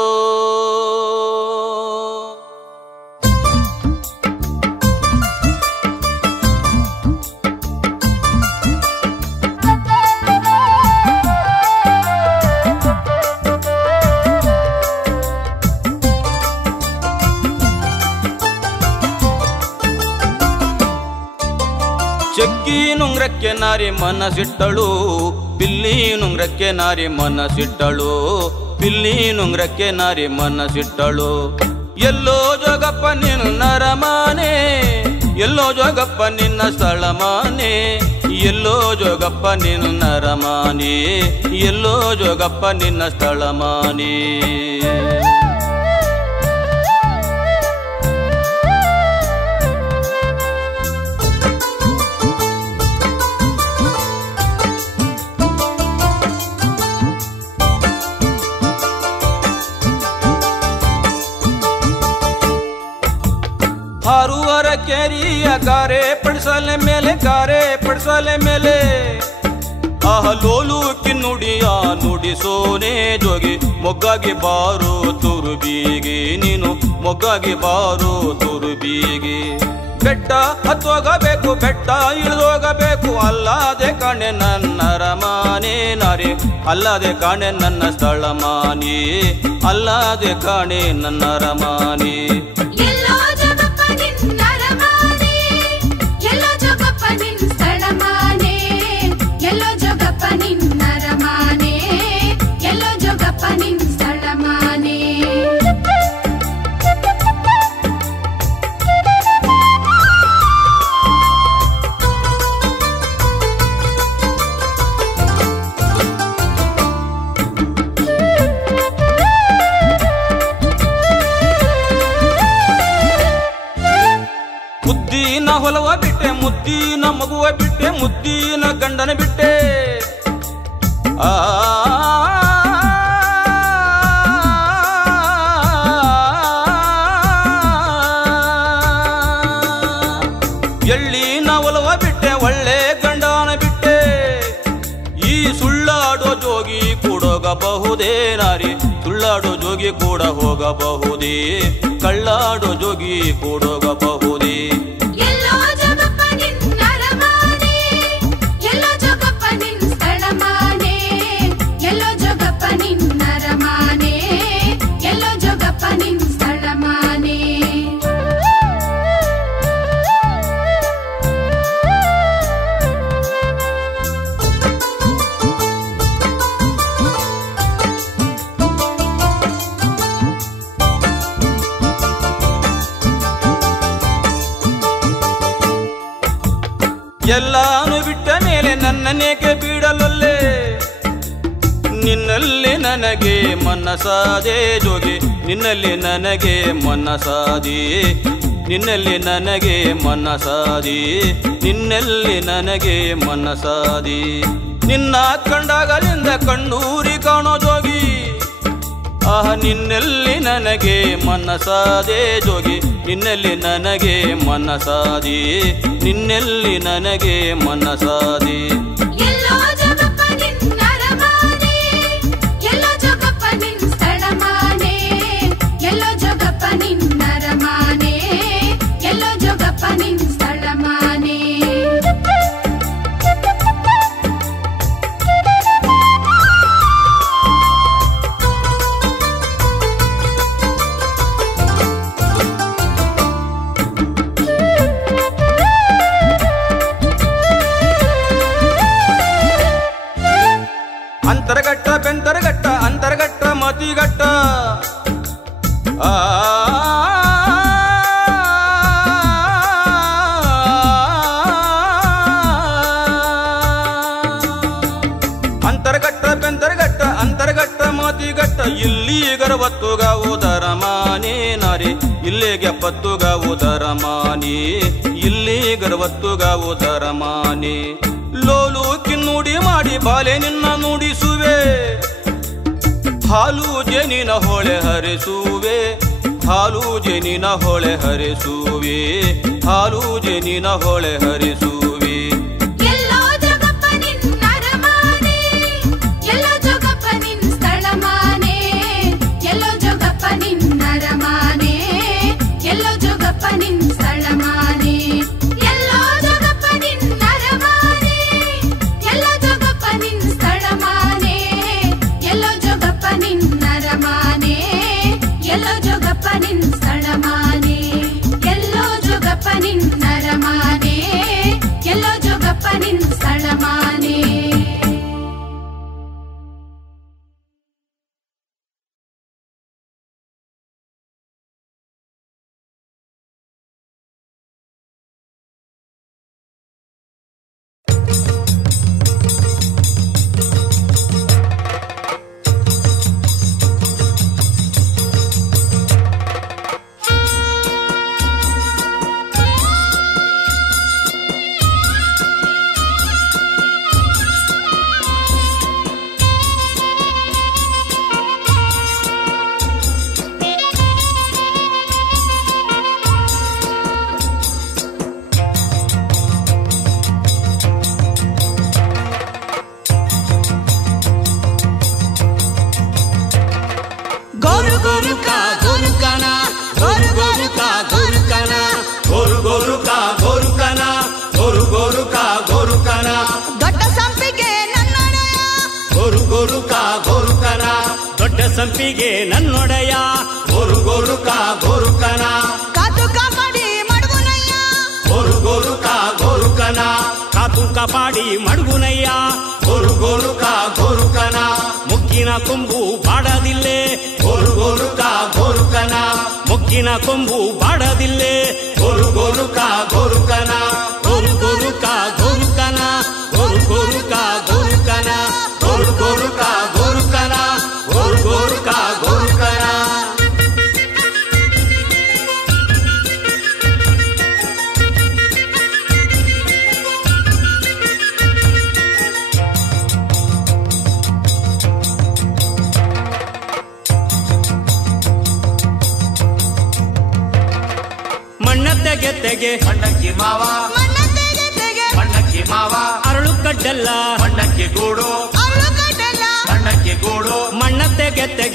ಚಕ್ಕಿ ನುಂಗ್ರಕ್ಕೆ ನಾರಿ ಮನಸಿಟ್ಟಳು ಪಿಲ್ಲಿ ನುಂಗ್ರಕ್ಕೆ ನಾರಿ ಮನಸಿಟ್ಟಳು ಪಿಲ್ಲಿ ನುಂಗ್ರಕ್ಕೆ ನಾರಿ ಮನಸಿಟ್ಟಳು ಎಲ್ಲೋ ಜೋಗಪ್ಪ ನಿನ್ನ ನರಮಾನೆ ಎಲ್ಲೋ ಜೋಗಪ್ಪ ನಿನ್ನ ಸ್ಥಳಮಾನೆ ಎಲ್ಲೋ ಜೋಗಪ್ಪ ನಿನ್ನ ನರಮಾನೆ ಎಲ್ಲೋ ಜೋಗಪ್ಪ ನಿನ್ನ ಸ್ಥಳಮಾನೆ ಹಾರುವರ ಕೆರಿಯ ಗಾರೆ ಪಡಿಸಲೆ ಮೇಲೆ ಆಹ ಲೋಲು ಕಿನ್ನುಡಿಯ ನುಡಿಸೋನೆ ಜೋಗಿ ಮೊಗ್ಗಾಗಿ ಬಾರೋ ತುರುಬೀಗೆ ನೀನು ಮೊಗ್ಗಾಗಿ ಬಾರೋ ತುರುಬೀಗೆ ಬೆಟ್ಟ ಹತ್ತೋಗಬೇಕು ಬೆಟ್ಟ ಇಳಿದೋಗಬೇಕು ಅಲ್ಲದೆ ಕಾಣೆ ನನ್ನ ರಮಾನೆ ನಾರಿ ಅಲ್ಲದೆ ಕಾಣೆ ನನ್ನ ಸ್ಥಳಮಾನಿ ಅಲ್ಲದೆ ಕಾಣೆ ನನ್ನ ರಮಾನಿ ಮುದ್ದಿನ ಹೊಲವ ಬಿಟ್ಟೆ ಮುದ್ದಿನ ಮಗುವ ಬಿಟ್ಟೆ ಮುದ್ದಿನ ಗಂಡನ ಬಿಟ್ಟೆ ಸುಳ್ಳಾಡೋ ಜೋಗಿ ಕೂಡೋಗಬಹುದೇ ನಾರಿ ಸುಳ್ಳಾಡೋ ಜೋಗಿ ಕೂಡ ಹೋಗಬಹುದೇ ಕಳ್ಳಾಡೋ ಜೋಗಿ ಕೂಡೋಗಬಹುದೇ ಎಲ್ಲೋ ಜಗಪ್ಪ ನಿನ್ನ ಅರಮಾನೆ ಎಲ್ಲೋ ಜಗಪ್ಪ ನಿನ್ನ ಸ್ಥಳಮಾನೆ ಎಲ್ಲೋ ಜಗಪ್ಪ ನಿನ್ನ ಅರಮಾನೆ ಎಲ್ಲೋ ಜಗಪ್ಪ ನಿನ್ನ ಸ್ಥಳಮಾನೆ ಎಲ್ಲಾನು ಬಿಟ್ಟ ಮೇಲೆ ನನ್ನನೇಕೆ ಬಿಡಲೊಲ್ಲೆ ನಿನ್ನಲ್ಲಿ ನನಗೆ ಮನಸಾದೆ ಜೋಗಿ ನಿನ್ನಲ್ಲಿ ನನಗೆ ಮನಸಾದಿ ನಿನ್ನಲ್ಲಿ ನನಗೆ ಮನಸಾದಿ ನಿನ್ನಲ್ಲಿ ನನಗೆ ಮನಸಾದಿ ನಿನ್ನ ಕಂಡಾಗಲಿಂದ ಕಣ್ಣೂರಿ ಕಾಣೋ ಜೋಗಿ ಆಹ ನಿನ್ನಲ್ಲಿ ನನಗೆ ಮನಸಾದೆ ಜೋಗಿ ನಿನ್ನಲ್ಲಿ ನನಗೆ ಮನಸಾದಿ ನಿನ್ನಲ್ಲಿ ನನಗೆ ಮನಸಾದಿ ಎಲ್ಲೋ ಜಗಪ್ಪ ನಿನ್ನ ಅರಮಾನೆ ಎಲ್ಲೋ ಜಗಪ್ಪ ನಿನ್ನ ಸ್ಥಳಮಾನೆ ಎಲ್ಲೋ ಜಗಪ್ಪ ನಿನ್ನ ಅರಮಾನೆ ಎಲ್ಲೋ ಜಗಪ್ಪ ನಿನ್ನ ಸ್ಥಳಮಾನೆ ಅಂತರಗಟ್ಟ ಬೆಂತರಗಟ್ಟ ಅಂತರಗಟ್ಟ ಮತಿಗಟ್ಟ ಅಂತರಗಟ್ಟ ಬೆಂತರಗಟ್ಟ ಅಂತರಗಟ್ಟ ಮತಿಗಟ್ಟ ಇಲ್ಲಿ ಗರ್ವತ್ತುಗಾವು ದರಮಾನೆ ನಾರಿ ಇಲ್ಲಿಗೆ ಪತ್ತುಗಾವು ದರಮಾನಿ ಇಲ್ಲಿ ಗರ್ವತ್ತುಗಾವು ದರಮಾನೆ ಲೋಲು ಕಿನ್ನುಡಿ ಮಾಡಿ ಬಾಲೆ ನಿನ್ನ ನುಡಿಸುವೆ ಹಾಲು ಜೇನಿನ ಹೊಳೆ ಹರಿಸುವೆ ಹಾಲು ಜೇನಿನ ಹೊಳೆ ಹರಿಸುವೆ ಹಾಲು ಜೇನಿನ ಹೊಳೆ ಹರಿಸುವೆ ಎಲ್ಲೋ ಜಗಪ್ಪ ನಿನ್ನ ಅರಮಾನೆ ಎಲ್ಲೋ ಜಗಪ್ಪ ನಿನ್ನ ಸ್ಥಳಮಾನೆ ಎಲ್ಲೋ ಜಗಪ್ಪ ನಿನ್ನ ಅರಮಾನೆ ಎಲ್ಲೋ ಜಗಪ್ಪ ನಿನ್ನ ಸ್ಥಳಮಾನೆ ಎಲ್ಲೋ ಜಗಪ್ಪ ನಿನ್ನ ಅರಮಾನೆ ಎಲ್ಲೋ ಜಗಪ್ಪ ನಿನ್ನ ಸ್ಥಳಮಾನೆ ಎಲ್ಲೋ ಜಗಪ್ಪ ನಿನ್ನ ಅರಮಾನೆ ಎಲ್ಲೋ ಜಗಪ್ಪ ನಿನ್ನ ಸ್ಥಳಮಾನೆ ಎಲ್ಲೋ ಜಗಪ್ಪ ನಿನ್ನ ಅರಮಾನೆ ಎಲ್ಲೋ ಜಗಪ್ಪ ನಿನ್ನ ಸ್ಥಳಮಾನೆ ಸಂಪಿಗೆ ನನ್ನೊಡೆಯ ಗೋರು ಗೋರುಕ ಗೋರುಕನ ಕಾತು ಕಾಪಾಡಿ ಮಡುಗುನಯ್ಯ ಗೋರು ಗೋರುಕ ಗೋರುಕನ ಕಾತು ಕಾಪಾಡಿ ಮಡುಗುನಯ್ಯ ಗೋರು ಗೋರುಕ ಗೋರುಕನ ಮುಗ್ಗಿನ ಕೊಂಬು ಬಾಡದಿಲ್ಲೇ ಗೋರು ಗೋರುಕ ಗೋರುಕನ ಮುಗ್ಗಿನ ಕೊಂಬು ಬಾಡದಿಲ್ಲೇ ಗೋರು ಗೋರುಕ ಗೋರುಕನ ಗೋರು ಗೋರುಕ ಗೋರುಕನ ಗೋರು ಗೋರುಕ ಗೋರುಕನ ಗೋರು ಗೋರುಕ ಗೋರುಕನ ಗೋರು ಗೋರುಕ ಗೋರುಕನ ಮಣ್ಣ ತೆಗೆ ತೆಗೆ ಮಣ್ಣಕ್ಕಿ ಮಾವ ಮಣ್ಣ ತೆಗೆ ತೆಗೆ ಮಣ್ಣಕ್ಕಿ ಮಾವ ಅರಳು ಕಡ್ಡಲ್ಲ ಮಣ್ಣಕ್ಕಿ ಗೂಡು ಅರಳು ಕಡ್ಡಲ್ಲ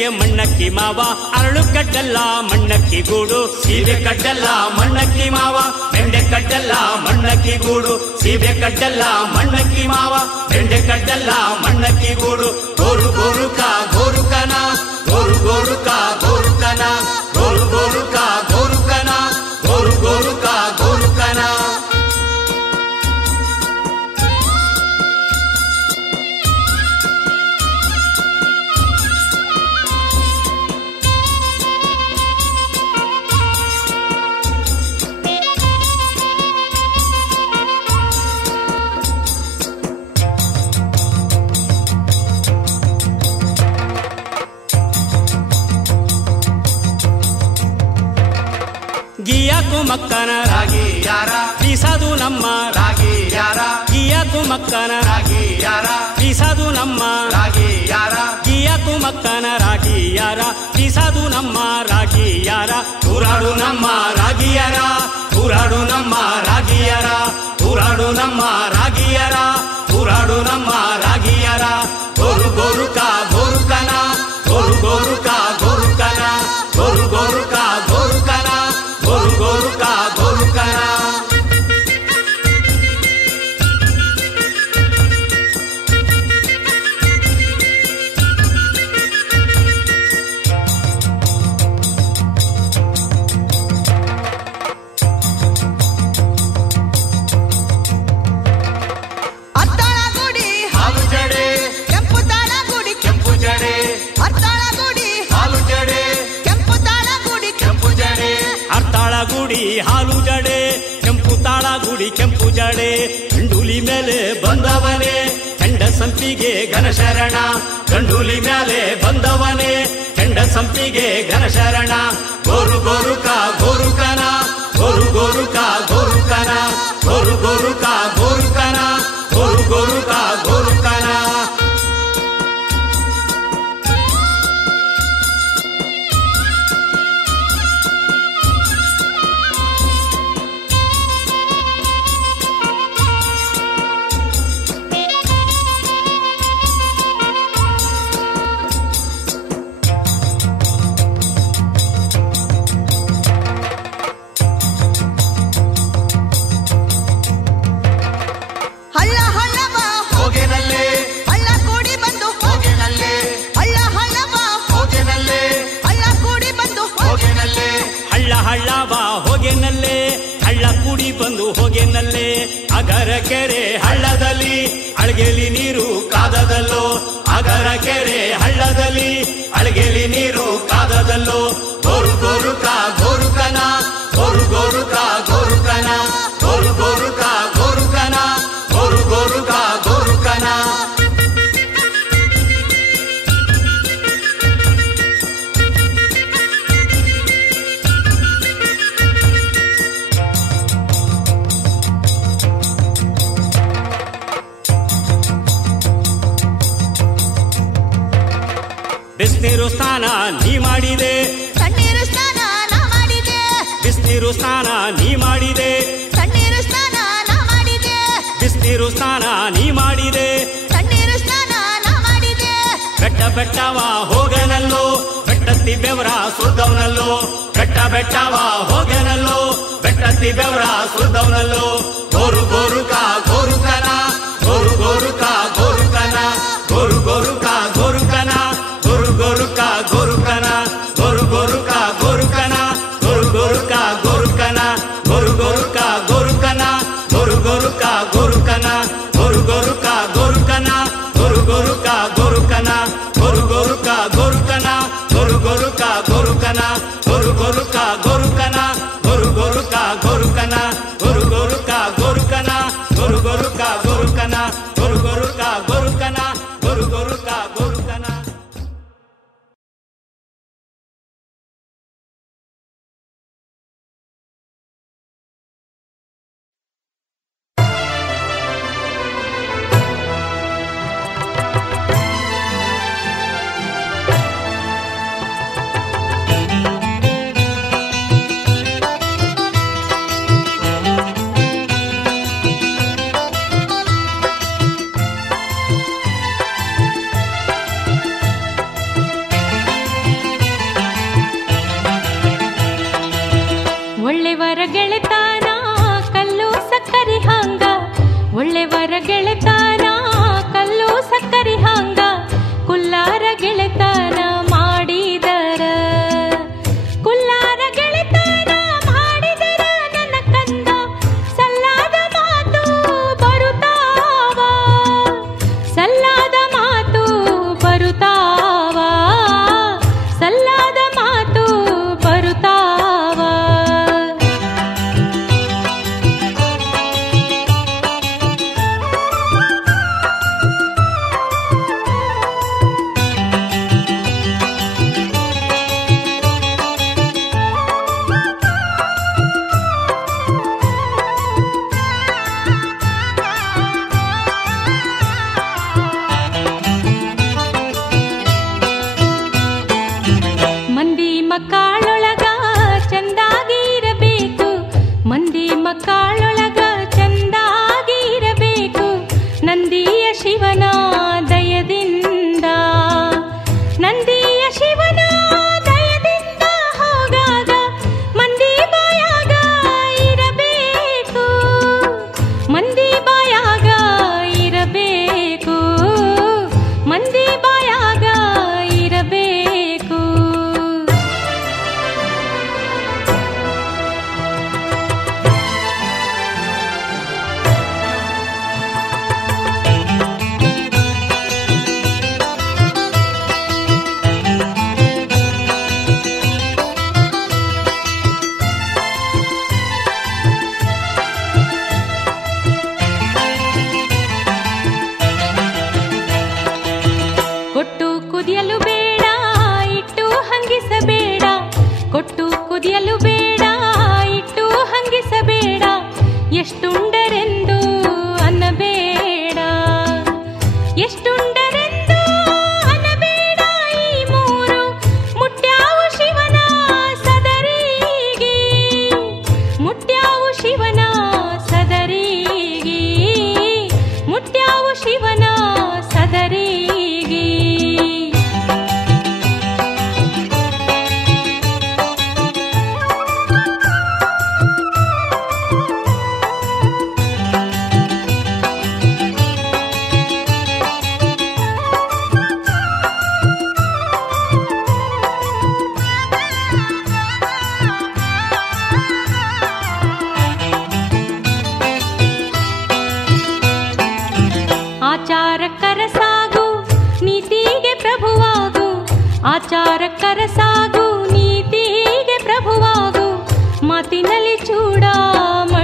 ಗದ್ದೆಗೆ ಮಣ್ಣಕ್ಕಿ ಮಾವ, ಅರಳು ಕಡ್ಡಲ್ಲ ಮಣ್ಣಕ್ಕಿ ಗೂಡು, ಸೀಬೆ ಕಡ್ಡಲ್ಲ ಮಣ್ಣಕ್ಕಿ ಮಾವ, ಬೆಂಡೆ ಕಡ್ಡಲ್ಲ ಮಣ್ಣಕ್ಕಿ ಗೂಡು, ಸೀಬೆ ಕಡ್ಡಲ್ಲ ಮಣ್ಣಕ್ಕಿ ಮಾವ, ಬೆಂಡೆ ಕಡ್ಡಲ್ಲ ಮಣ್ಣಕ್ಕಿ ಗೂಡು. ಗೋರು ಗೋರುಕ ಗೋರುಕನ, ಗೋರು ಗೋರುಕ ಗೋರುಕನ, ಗೋರು ಗೋರುಕ ಗೋರುಕನ, ಗೋರು ಗೋರುಕ ಗೋರುಕನ. ಗಿಯಾಕು ಮಕ್ಕನ ರಾಗಿ ಯಾರ ಬೀಸದು ನಮ್ಮ ರಾಗಿ ಯಾರ ಗಿಯಾಕು ಮಕ್ಕನ ರಾಗಿ ಯಾರ ಬೀಸದು ನಮ್ಮ ರಾಗಿ ಯಾರ ಗಿಯಾಕು ಮಕ್ಕನ ರಾಗಿ ಯಾರ ಬೀಸದು ನಮ್ಮ ರಾಗಿ ಯಾರ. ತೂರಾಡು ನಮ್ಮ ರಾಗಿಯರ, ತೂರಾಡು ನಮ್ಮ ರಾಗಿಯರ, ತೂರಾಡು ನಮ್ಮ ರಾಗಿಯರ, ತೂರಾಡು ನಮ್ಮ ರಾಗಿಯರ. ಗೋರು ಗೋರುಕ ಗೋರುಕನ, ಗೋರು ಗೋರುಕ ಗೋರುಕನ, ಗೋರು ಗೋರುಕ ಗೋರುಕನ, ಗೋರು ಗೋರುಕ ಗೋರುಕನ. ಅತ್ತಾಳ ಗುಡಿ ಹಾಲು ಜಡೆ ಕೆಂಪು ತಾಳ ಗುಡಿ, ಕೆಂಪು ಜಡೆ, ಅತ್ತಾಳ ಗುಡಿ ಹಾಲು ಜಡೆ, ಕೆಂಪು ತಾಳ ಗುಡಿ, ಕೆಂಪು ಜಡೆ, ಅರ್ತಾಳ ಗುಡಿ ಹಾಲು ಜಡೆ, ಕೆಂಪು ತಾಳ ಗುಡಿ ಕೆಂಪು ಜಡೆ. ಗಂಡೂಲಿ ಮೇಲೆ ಬಂದವನೇ ಕೆಂಡ ಸಂಪಿಗೆ ಘನಶರಣ, ಗಂಡೂಲಿ ಮೇಲೆ ಬಂದವನೇ ಕೆಂಡ ಸಂಪಿಗೆ ಘನಶರಣ. ಗೋರು ಗೋರುಕ ಗೋರುಕನ, ಗೋರು ಗೋರುಕ ಗೋರುಕನ, ಗೋರು ಗೋರುಕ ಗೋರುಕನ, ಗೋರು ಗೋರುಕ ಗೋರುಕನ. ಹಳ್ಳ ಹಳ್ಳವ ಹೋಗೆನಲ್ಲೇ ಹಳ್ಳ ಕೂಡಿ ಬಂದು, ಹೋಗೆನಲ್ಲೇ ಹಳ್ಳ ಹಳ್ಳವ ಹೋಗೆನಲ್ಲೇ ಹಳ್ಳ ಕೂಡಿ ಬಂದು, ಹೋಗೆನಲ್ಲೇ ಹಳ್ಳ ಹಳ್ಳವ ಹೋಗೆನಲ್ಲೇ, ಹಳ್ಳ ಕೂಡಿ ಬಂದು ಹೋಗೆನಲ್ಲೇ. ಅಗರ ಕೆರೆ ಹಳ್ಳದಲ್ಲಿ ಅಳಗೆಲಿ ನೀರು ಕಾದದಲ್ಲೋ, ಅಗರ ಕೆರೆ ಹಳ್ಳದಲ್ಲಿ ಅಳಗೆಲಿ ನೀರು ಕಾದದಲ್ಲೋ. ಗೋರು ಗೋರುಕ ಗೋರುಕನ, ಗೋರು ಗೋರುಕ ಗೋರುಕನ, ಗೋರು ಗೋರುಕ ಗೋರುಕನ, ಗೋರು ಗೋರುಕ ಗೋರುಕನ. ಬಿಸಿನೀರು ಸ್ನಾನ ನೀ ಮಾಡಿದೆ, ತಣ್ಣೀರು ಸ್ನಾನ ನಾ ಮಾಡಿದೆ, ಬಿಸಿನೀರು ಸ್ನಾನ ನೀ ಮಾಡಿದೆ, ತಣ್ಣೀರು ಸ್ನಾನ ನಾ ಮಾಡಿದೆ, ಬಿಸಿನೀರು ಸ್ನಾನ ನೀ ಮಾಡಿದೆ. ತಣ್ಣೀರು ಸ್ನಾನ ನಾ ಮಾಡಿದೆ. ಬೆಟ್ಟ ಬೆಟ್ಟವ ಹೋಗನಲ್ಲೋ, ಬೆಟ್ಟತ್ತಿ ಬೆವರ ಸುರ್ದವನಲ್ಲೋ, ಬೆಟ್ಟ ಬೆಟ್ಟವ ಹೋಗನಲ್ಲೋ, ಬೆಟ್ಟತ್ತಿ ಬೆವರ ಸುರ್ದವನಲ್ಲೋ. ಗೋರು ಗೋರುಕ ಗೋರುಕನ, ಗೋರು ಗೋರುಕ ಗೋರುಕನ, ಗೋರು ಗೋರುಕ ಗೋರುಕನ, ಗೋರು ಗೋರುಕ ಗೋರುಕನ, ಗೋರು ಗೋರುಕ ಗೋರುಕನ, ಗೋರು ಗೋರುಕ ಗೋರುಕನ, ಗೋರು ಗೋರುಕ ಗೋರುಕನ, ಗೋರು ಗೋರುಕ ಗೋರುಕನ, ಗೋರು ಗೋರುಕ ಗೋರುಕನ, ಗೋರು ಗೋರುಕ ಗೋರುಕನ, ಗೋರು ಗೋರುಕ ಗೋರುಕನ, ಗೋರು ಗೋರುಕ ಗೋರುಕನ, ಗೋರು ಗೋರುಕ ಗೋರುಕನ, ಗೋರು ಗೋರುಕ ಗೋರುಕನ, ಗೋರು ಗೋರುಕ ಗೋರುಕನ, ಗೋರು ಗೋರುಕ ಗೋರುಕನ, ಗೋರು ಗೋರುಕ ಗೋರುಕನ, ಗೋರು ಗೋರುಕ ಗೋರುಕನ. ಆಚಾರಕ್ಕರಸಾಗು ನೀತಿಗೆ ಪ್ರಭುವಾಗು ಮಾತಿನಲ್ಲಿ ಚೂಡಾಮಣಿಯಾಗು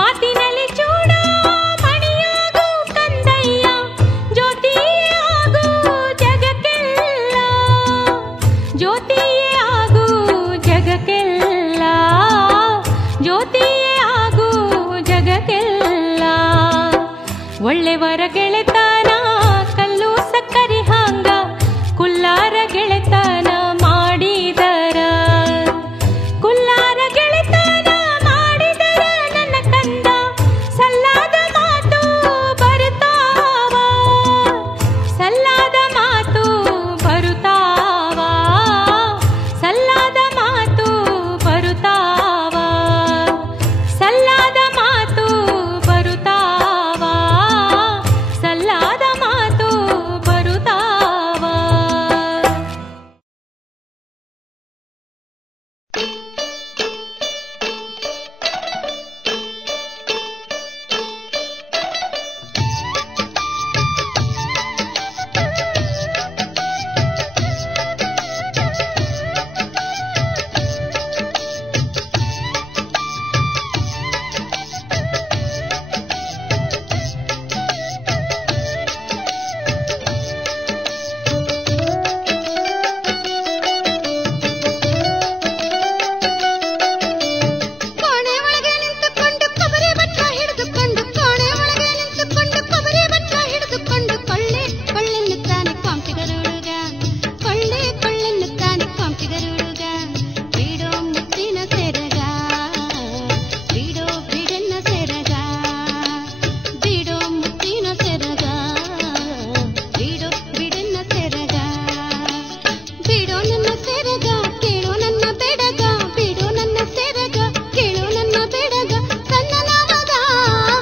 ಮಾತಿನಲ್ಲಿ ಚೂಡಾಮಣಿಯಾಗು ಕಂದಯ್ಯ ಜ್ಯೋತಿಯೇ ಆಗು ಜಗಕ್ಕೆಲ್ಲ ಜ್ಯೋತಿಯೇ ಆಗು ಜಗಕ್ಕೆಲ್ಲ ಜ್ಯೋತಿಯೇ ಆಗು ಜಗಕ್ಕೆಲ್ಲ ಒಳ್ಳೆವರ ಗೆಳೆತನ ಕಲ್ಲು ಸಕ್ಕರೆ ಹಾಂಗ ಕುಲ್ಲಾರ ಗೆಳೆತನ ಮಾಡಿದರ ಕುಲ್ಲಾರ ಗೆಳೆತನ ಮಾಡಿದರ ನನ್ನ ಕಂದ ಸಲ್ಲಾದ ಮಾತು ಬರುತ್ತಾವ ಸಲ್ಲಾದ ಮಾತು ಬರುತ್ತಾವ ಸಲ್ಲಾದ ಮಾತು ಬರುತ್ತಾವ ಸಲ್ಲಾದ ಮಾತು ಬರುತ್ತಾವ ಸಲ್ಲಾದ ಮಾತು ಬರುತ್ತಾವ. ಕೋಣೆ ಒಳಗೆ ನಿಂತುಕೊಂಡು ಕೊಬ್ಬರಿ ಬಟ್ಟ ಹಿಡಿದುಕೊಂಡು ಕೋಣೆ ಒಳಗೆ ನಿಂತುಕೊಂಡು ಕೊಬ್ಬರಿ ಬಟ್ಟ ಹಿಡಿದುಕೊಂಡು ಕೊಳ್ಳೆ ಕೊಳ್ಳೆನ್ನುತ್ತಾನೆ ಕೊಂಕಿಗರುಡುಗ ಕೊಳ್ಳೆ ಕೊಳ್ಳೆನ್ನುತ್ತಾನೆ ಕೊಂಕಿಗರುಡುಗ ಬೀಡೋ ಮುತ್ತಿನ ಸೆರಗ ಬೀಡೋ ಬಿಡೆನ್ನ ಸೆರಗ ಬೀಡೋ ಮುತ್ತಿನ ಸೆರಗ ಬೀಡೋ ಬಿಡೆನ್ನ ಸೆರಗ ಬೀಡೋ ನನ್ನ ಸೆರಗ ಕೇಳೋ ನನ್ನ ಬೆಡಗ ಬೀಡೋ ನನ್ನ ಸೆರಗ ಕೇಳೋ ನನ್ನ ಬೆಡಗ ಸಣ್ಣ ನಾಮದ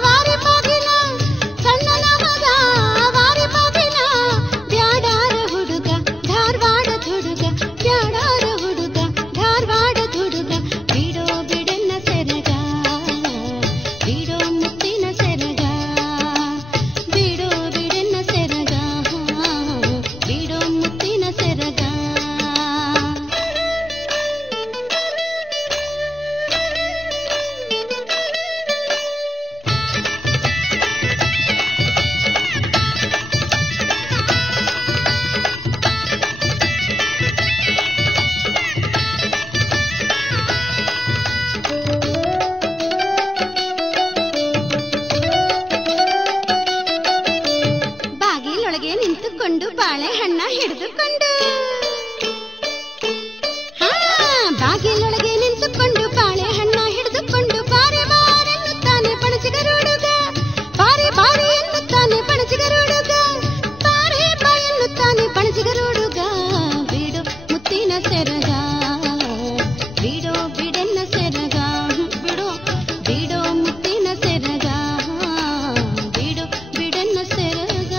ವಾರಿ ಬಾಗಿಲ ಸಣ್ಣ ನಾಮದ ವಾರಿ ಬಾಗಿಲ ಬ್ಯಾಡಾರ ಹುಡುಗ ಧಾರವಾಡದ ಹುಡುಗ ಬ್ಯಾಡಾರ ಹುಡುಗ ಧಾರವಾಡದ ಹುಡುಗ ಬೀಡೋ ಬಿಡೆನ್ನ ಸೆರಗ ಬೀಡೋ ಮುತ್ತಿನ ಸೆರಗ ಬೀಡೋ ಬಿಡೆನ್ನ ಸೆರಗ ಬೀಡೋ ಮುತ್ತಿನ ಸೆರಗ. ಬಾಗಿಲೊಳಗೆ ನಿಂತುಕೊಂಡು ಬಾಳೆಹಣ್ಣ ಹಿಡಿದುಕೊಂಡು ಬಾಗಿಲೊಳಗೆ ನಿಂತುಕೊಂಡು ಬಾಳೆಹಣ್ಣ ಹಿಡಿದುಕೊಂಡು ಬಾರೆ ಬಾರೆ ಎನ್ನುತ್ತಾನೆ ಪಣಚಿಗರುಡುಗ ಬಾರೆ ಬಾರೆ ಎನ್ನುತ್ತಾನೆ ಪಣಚಿಗರುಡುಗ ಬಾರೆ ಬಾರೆ ಎನ್ನುತ್ತಾನೆ ಪಣಚಿಗರುಡುಗ ಬೀಡು ಮುತ್ತಿನ ಸೆರಗ ಬೀಡೋ ಬಿಡೆನ್ನ ಸೆರಗ ಬಿಡೋ ಬೀಡೋ ಮುತ್ತಿನ ಸೆರಗ ಬೀಡೋ ಬಿಡೆನ್ನ ಸೆರಗ.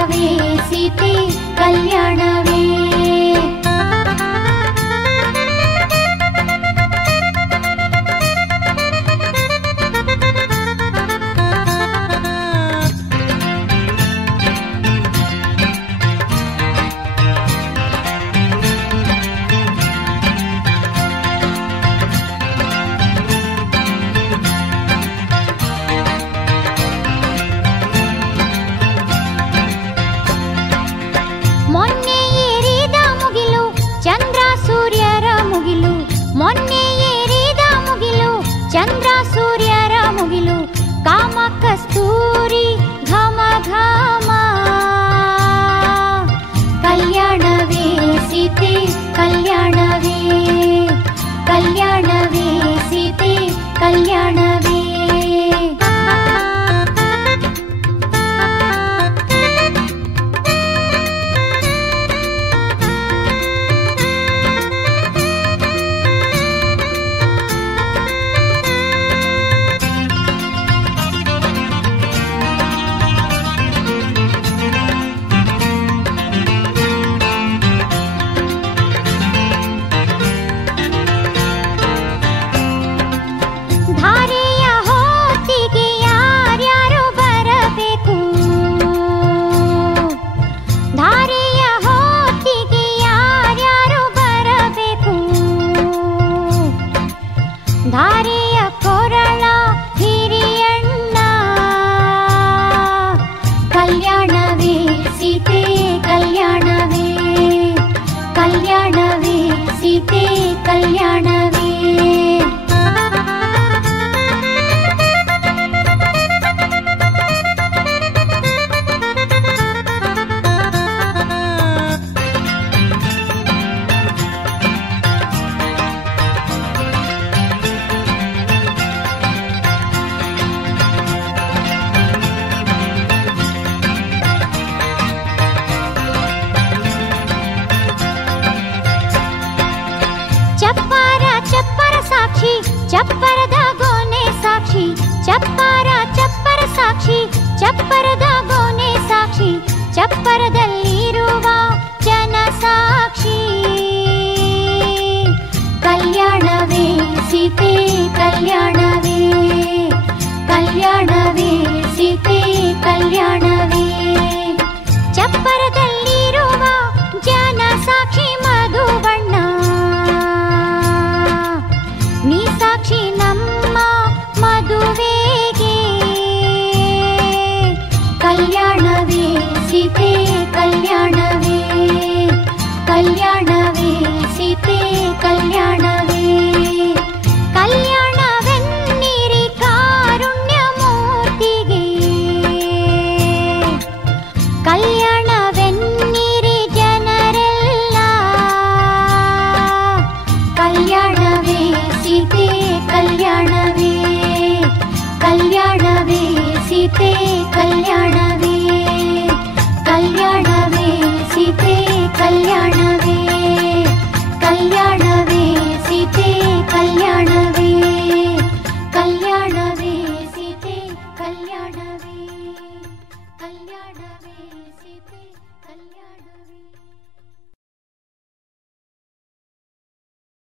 ಕಲ್ಯಾಣವೇ ಸೀತೆ ಕಲ್ಯಾಣವೇ. ಮೊನ್ನೆ ಏರಿದ ಮುಗಿಲು ಚಂದ್ರ ಸೂರ್ಯರ ಮುಗಿಲು, ಮೊನ್ನೆ ಏರಿದ ಮುಗಿಲು ಚಂದ್ರ ಸೂರ್ಯರ ಮುಗಿಲು, ಕಾಮ ಕಸ್ತೂರಿ ಘಮ ಘಮ. ಕಲ್ಯಾಣವೇ ಸೀತೆ ಕಲ್ಯಾಣವೇ, ಕಲ್ಯಾಣವೇ ಸೀತೆ ಕಲ್ಯಾಣವೇ. ಧಾರೆಯ ಹೊತ್ತಿಗೆ ಯಾರ್ಯಾರು ಬರಬೇಕು, ಧಾರೆಯ ಹೊತ್ತಿಗೆ ಯಾರ್ಯಾರು ಬರಬೇಕು, ಧಾರೆಯ ಕೊರಳ ಹಿರಿಯಣ್ಣ. ಕಲ್ಯಾಣವೇ ಸೀತೆ ಕಲ್ಯಾಣವೇ, ಕಲ್ಯಾಣವೇ ಸೀತೆ ಕಲ್ಯಾಣವೇ. ಚಪ್ಪರ ಚಪ್ಪರ ಸಾಕ್ಷಿ ಚಪ್ಪರದ ಗೋನೆ ಸಾಕ್ಷಿ, ಚಪ್ಪರ ಚಪ್ಪರ ಸಾಕ್ಷಿ ಚಪ್ಪರದ ಗೋನೆ ಸಾಕ್ಷಿ, ಚಪ್ಪರದಲ್ಲಿರುವ ಜನ ಸಾಕ್ಷಿ. ಕಲ್ಯಾಣವೇ ಸೀತೆ ಕಲ್ಯಾಣವೇ, ಕಲ್ಯಾಣವೇ ಸೀತೆ ಕಲ್ಯಾಣವೇ. ಚಪ್ಪರದಲ್ಲಿರುವ ಜನ ಸಾಕ್ಷಿ ಮಧುಬಣ್ಣ, ನೀ ಸಾಕ್ಷಿ ನಮ್ಮ ಮದುವೆಗೆ. ಕಲ್ಯಾಣವೇ ಸೀತೆ ಕಲ್ಯಾಣವೇ, ಕಲ್ಯಾಣವೇ ಸೀತೆ ಕಲ್ಯಾಣವೇ.